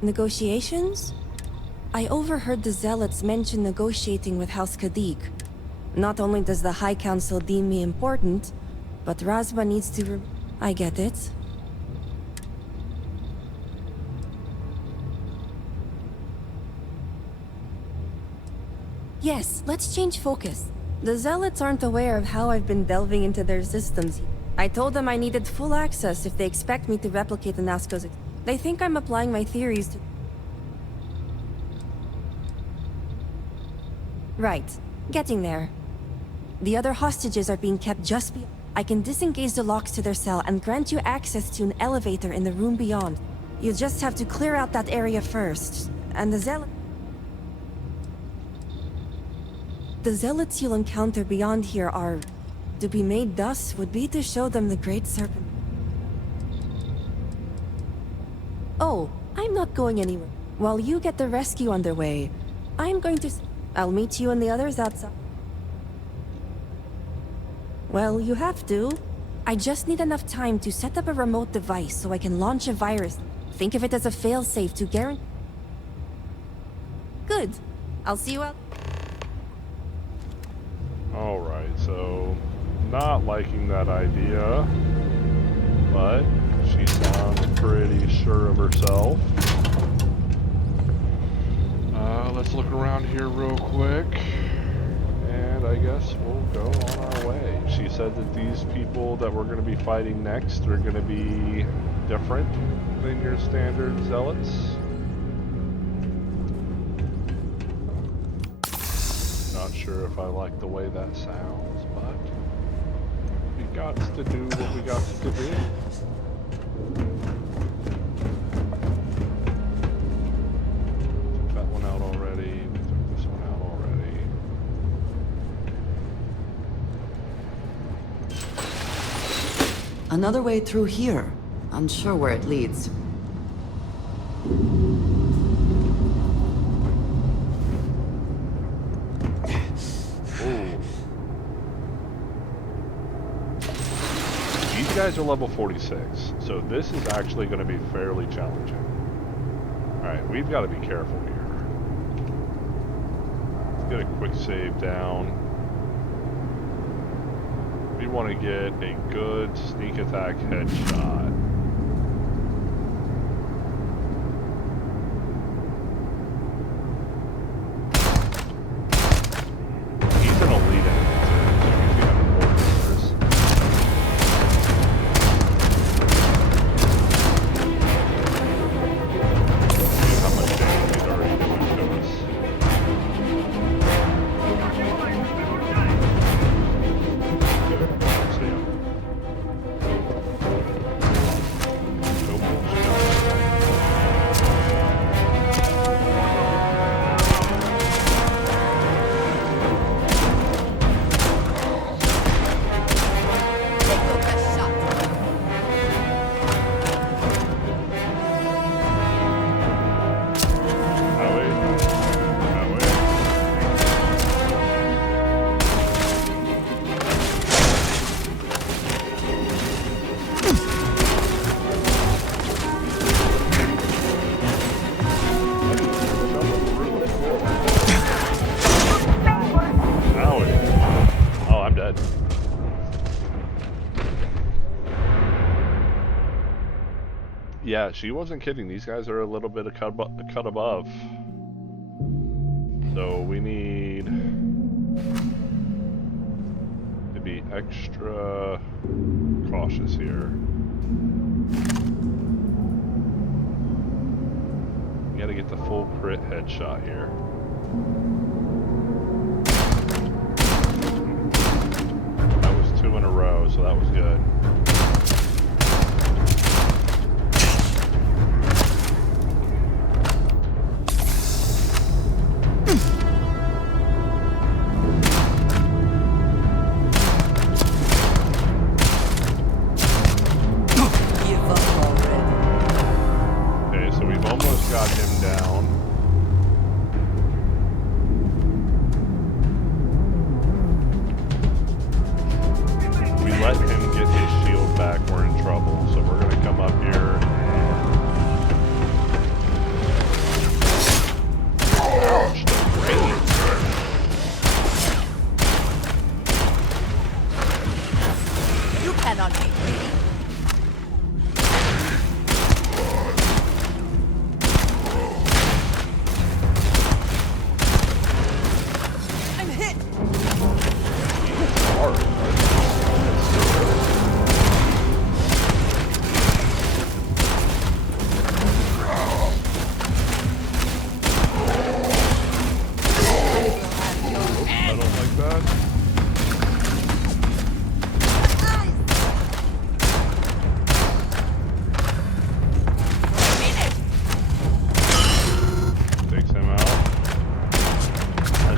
Negotiations? I overheard the Zealots mention negotiating with House Kadik. Not only does the High Council deem me important, but Razma needs to... I get it. Yes, let's change focus. The Zealots aren't aware of how I've been delving into their systems. I told them I needed full access if they expect me to replicate Anasco's... They think I'm applying my theories to... Right. Getting there. The other hostages are being kept just beyond... I can disengage the locks to their cell and grant you access to an elevator in the room beyond. You just have to clear out that area first. And the Zealots you'll encounter beyond here are... To be made thus would be to show them the Great Serpent. Oh, I'm not going anywhere. While you get the rescue underway, I'm going to... I'll meet you and the others outside. Well, you have to. I just need enough time to set up a remote device so I can launch a virus. Think of it as a failsafe to guarantee... Good. I'll see you out... Alright, so... Not liking that idea. But she sounds pretty sure sure of herself. Let's look around here real quick. And I guess we'll go on our way. She said that these people that we're going to be fighting next are going to be different than your standard zealots. Not sure if I like the way that sounds, but we got to do what we got to do. Took that one out already. We took this one out already. Another way through here. Unsure where it leads. These guys are level 46, so this is actually going to be fairly challenging. Alright, we've got to be careful here. Let's get a quick save down. We want to get a good sneak attack headshot. He's an elite enemy too, so he's going to have important numbers. See how much damage he's already doing to us. Yeah, she wasn't kidding. These guys are a little bit a cut above. So we need to be extra cautious here. We gotta get the full crit headshot here. That was 2 in a row, so that was good. Got him down. We let him get his shield back, we're in trouble. So we're going to come up here. Ouch, the range. You cannot beat me.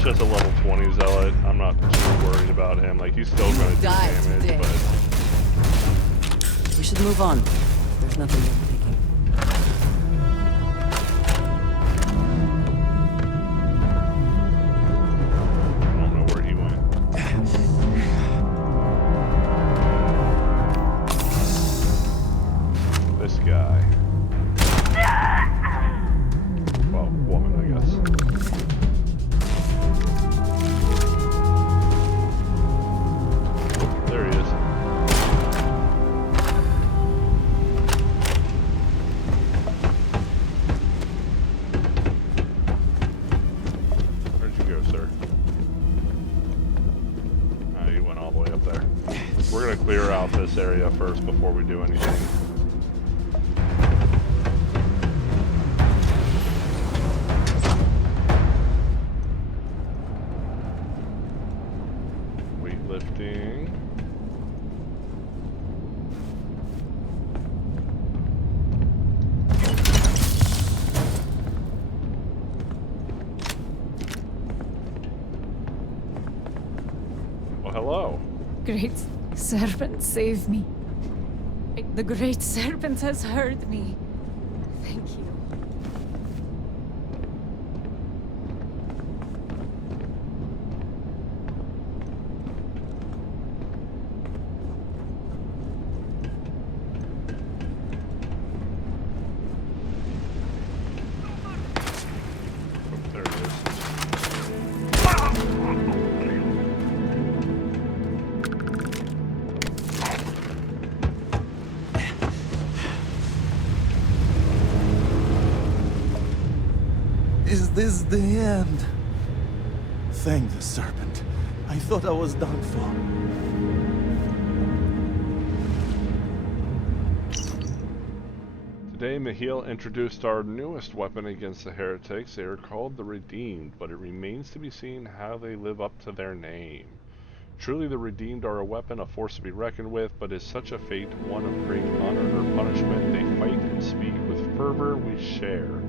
Just a level 20 zealot. I'm not too worried about him. Like, he's still going to do damage, but... We should move on. There's nothing worth taking. I don't know where he went. This guy. Well, woman, I guess. There he is. out this area first before we do anything. Weightlifting. Well, hello. Great serpent, save me. The great serpent has heard me. Thank you. Oh, there it is. Is this the end? Thank the serpent. I thought I was done for. Today, Mihail introduced our newest weapon against the heretics. They are called the Redeemed, but it remains to be seen how they live up to their name. Truly the Redeemed are a weapon, a force to be reckoned with, but is such a fate one of great honor or punishment? They fight and speak with fervor we share.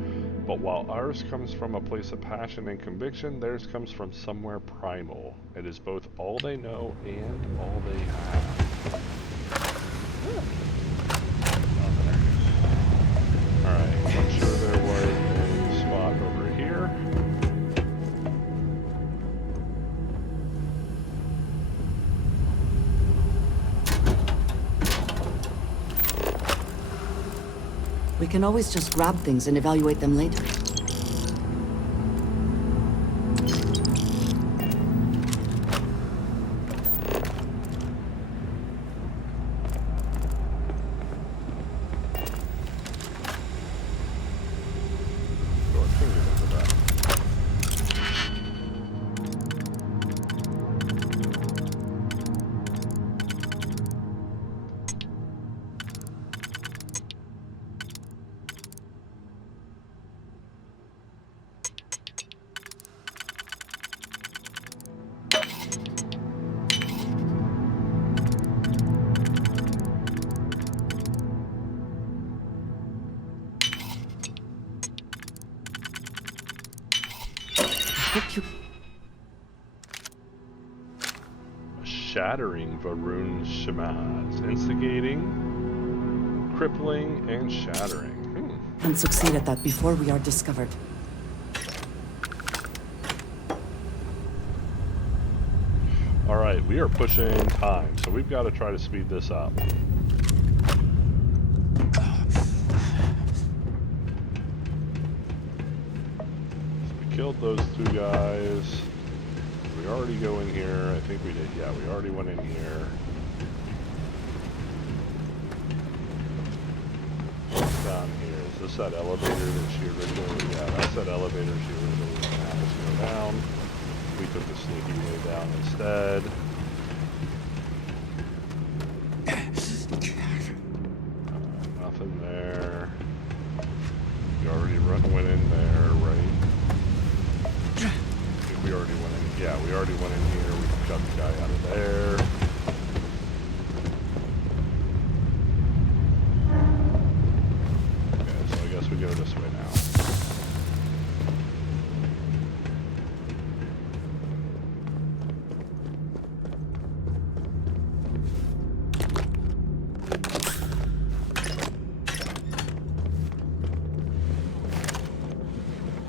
But while ours comes from a place of passion and conviction, theirs comes from somewhere primal. It is both all they know and all they have. Alright, I'm sure there was a spot over here. We can always just grab things and evaluate them later. Shattering Varun Shamaz. Instigating, crippling, and shattering. And succeed at that before we are discovered. Alright, we are pushing time, so we've got to try to speed this up. We killed those two guys. We already go in here. I think we did. Yeah, we already went in here. What's down here? Is this that elevator that she originally... Yeah, that's that elevator she originally had us go down. We took the sneaky way down instead. Nothing there. We already went in there, right? I think we already went in. Yeah, we already went in here. We got the guy out of there. Okay, so I guess we go this way now.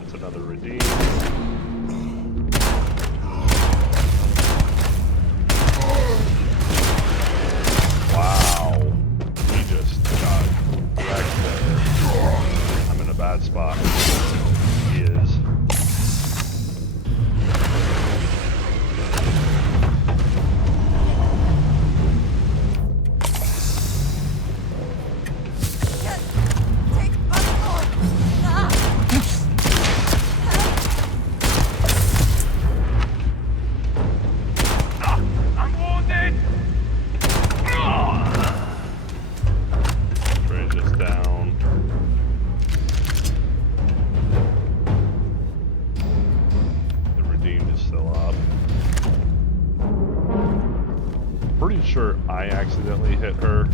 That's another redeem. Spot. He is. I'm wounded! I accidentally hit her. Sir,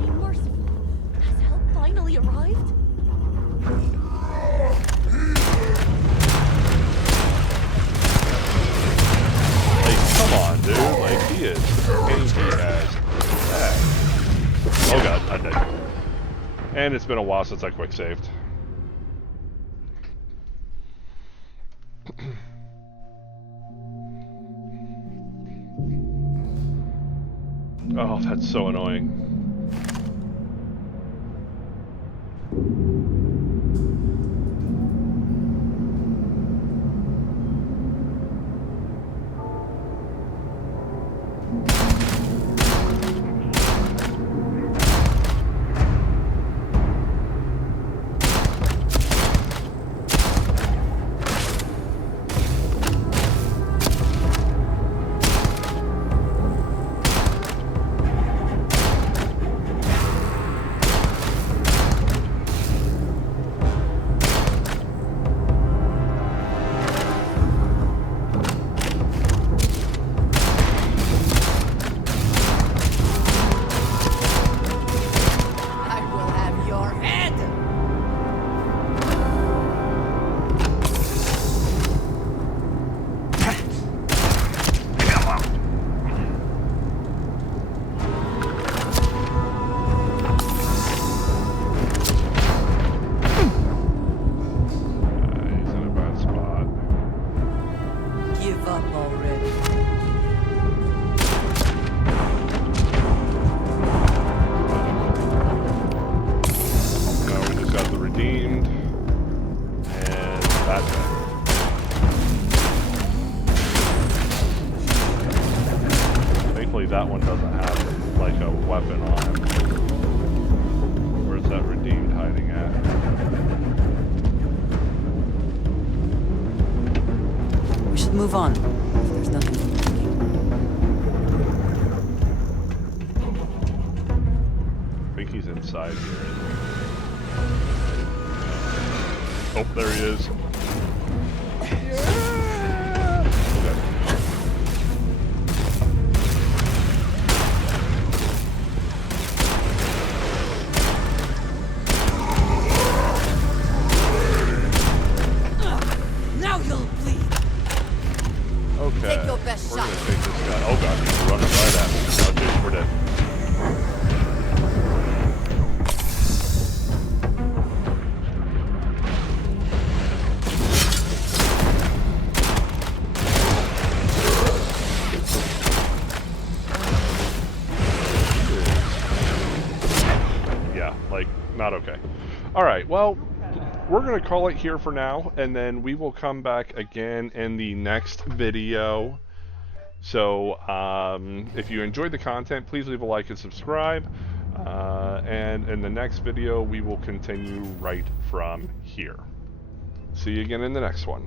be merciful. Has help finally arrived? Like, come on, dude. Like, he is painful as heck. Oh god, I'm dead. And it's been a while since I quick saved. Oh, that's so annoying. I will have your head! He's in a bad spot. Give up already. Now we just got the redeemed. And that's it. Thankfully that one doesn't have like a weapon on it. Where's that redeemed hiding at? We should move on. If there's nothing. I think he's inside here. Oh, there he is. Now you'll bleed! Okay. Take your best We're shot. gonna take this guy. Oh god, he's running right at me. Okay, we're dead. Yeah, like, not okay. Alright, well, we're going to call it here for now, and then we will come back again in the next video. So, if you enjoyed the content, please leave a like and subscribe. And in the next video, we will continue right from here. See you again in the next one.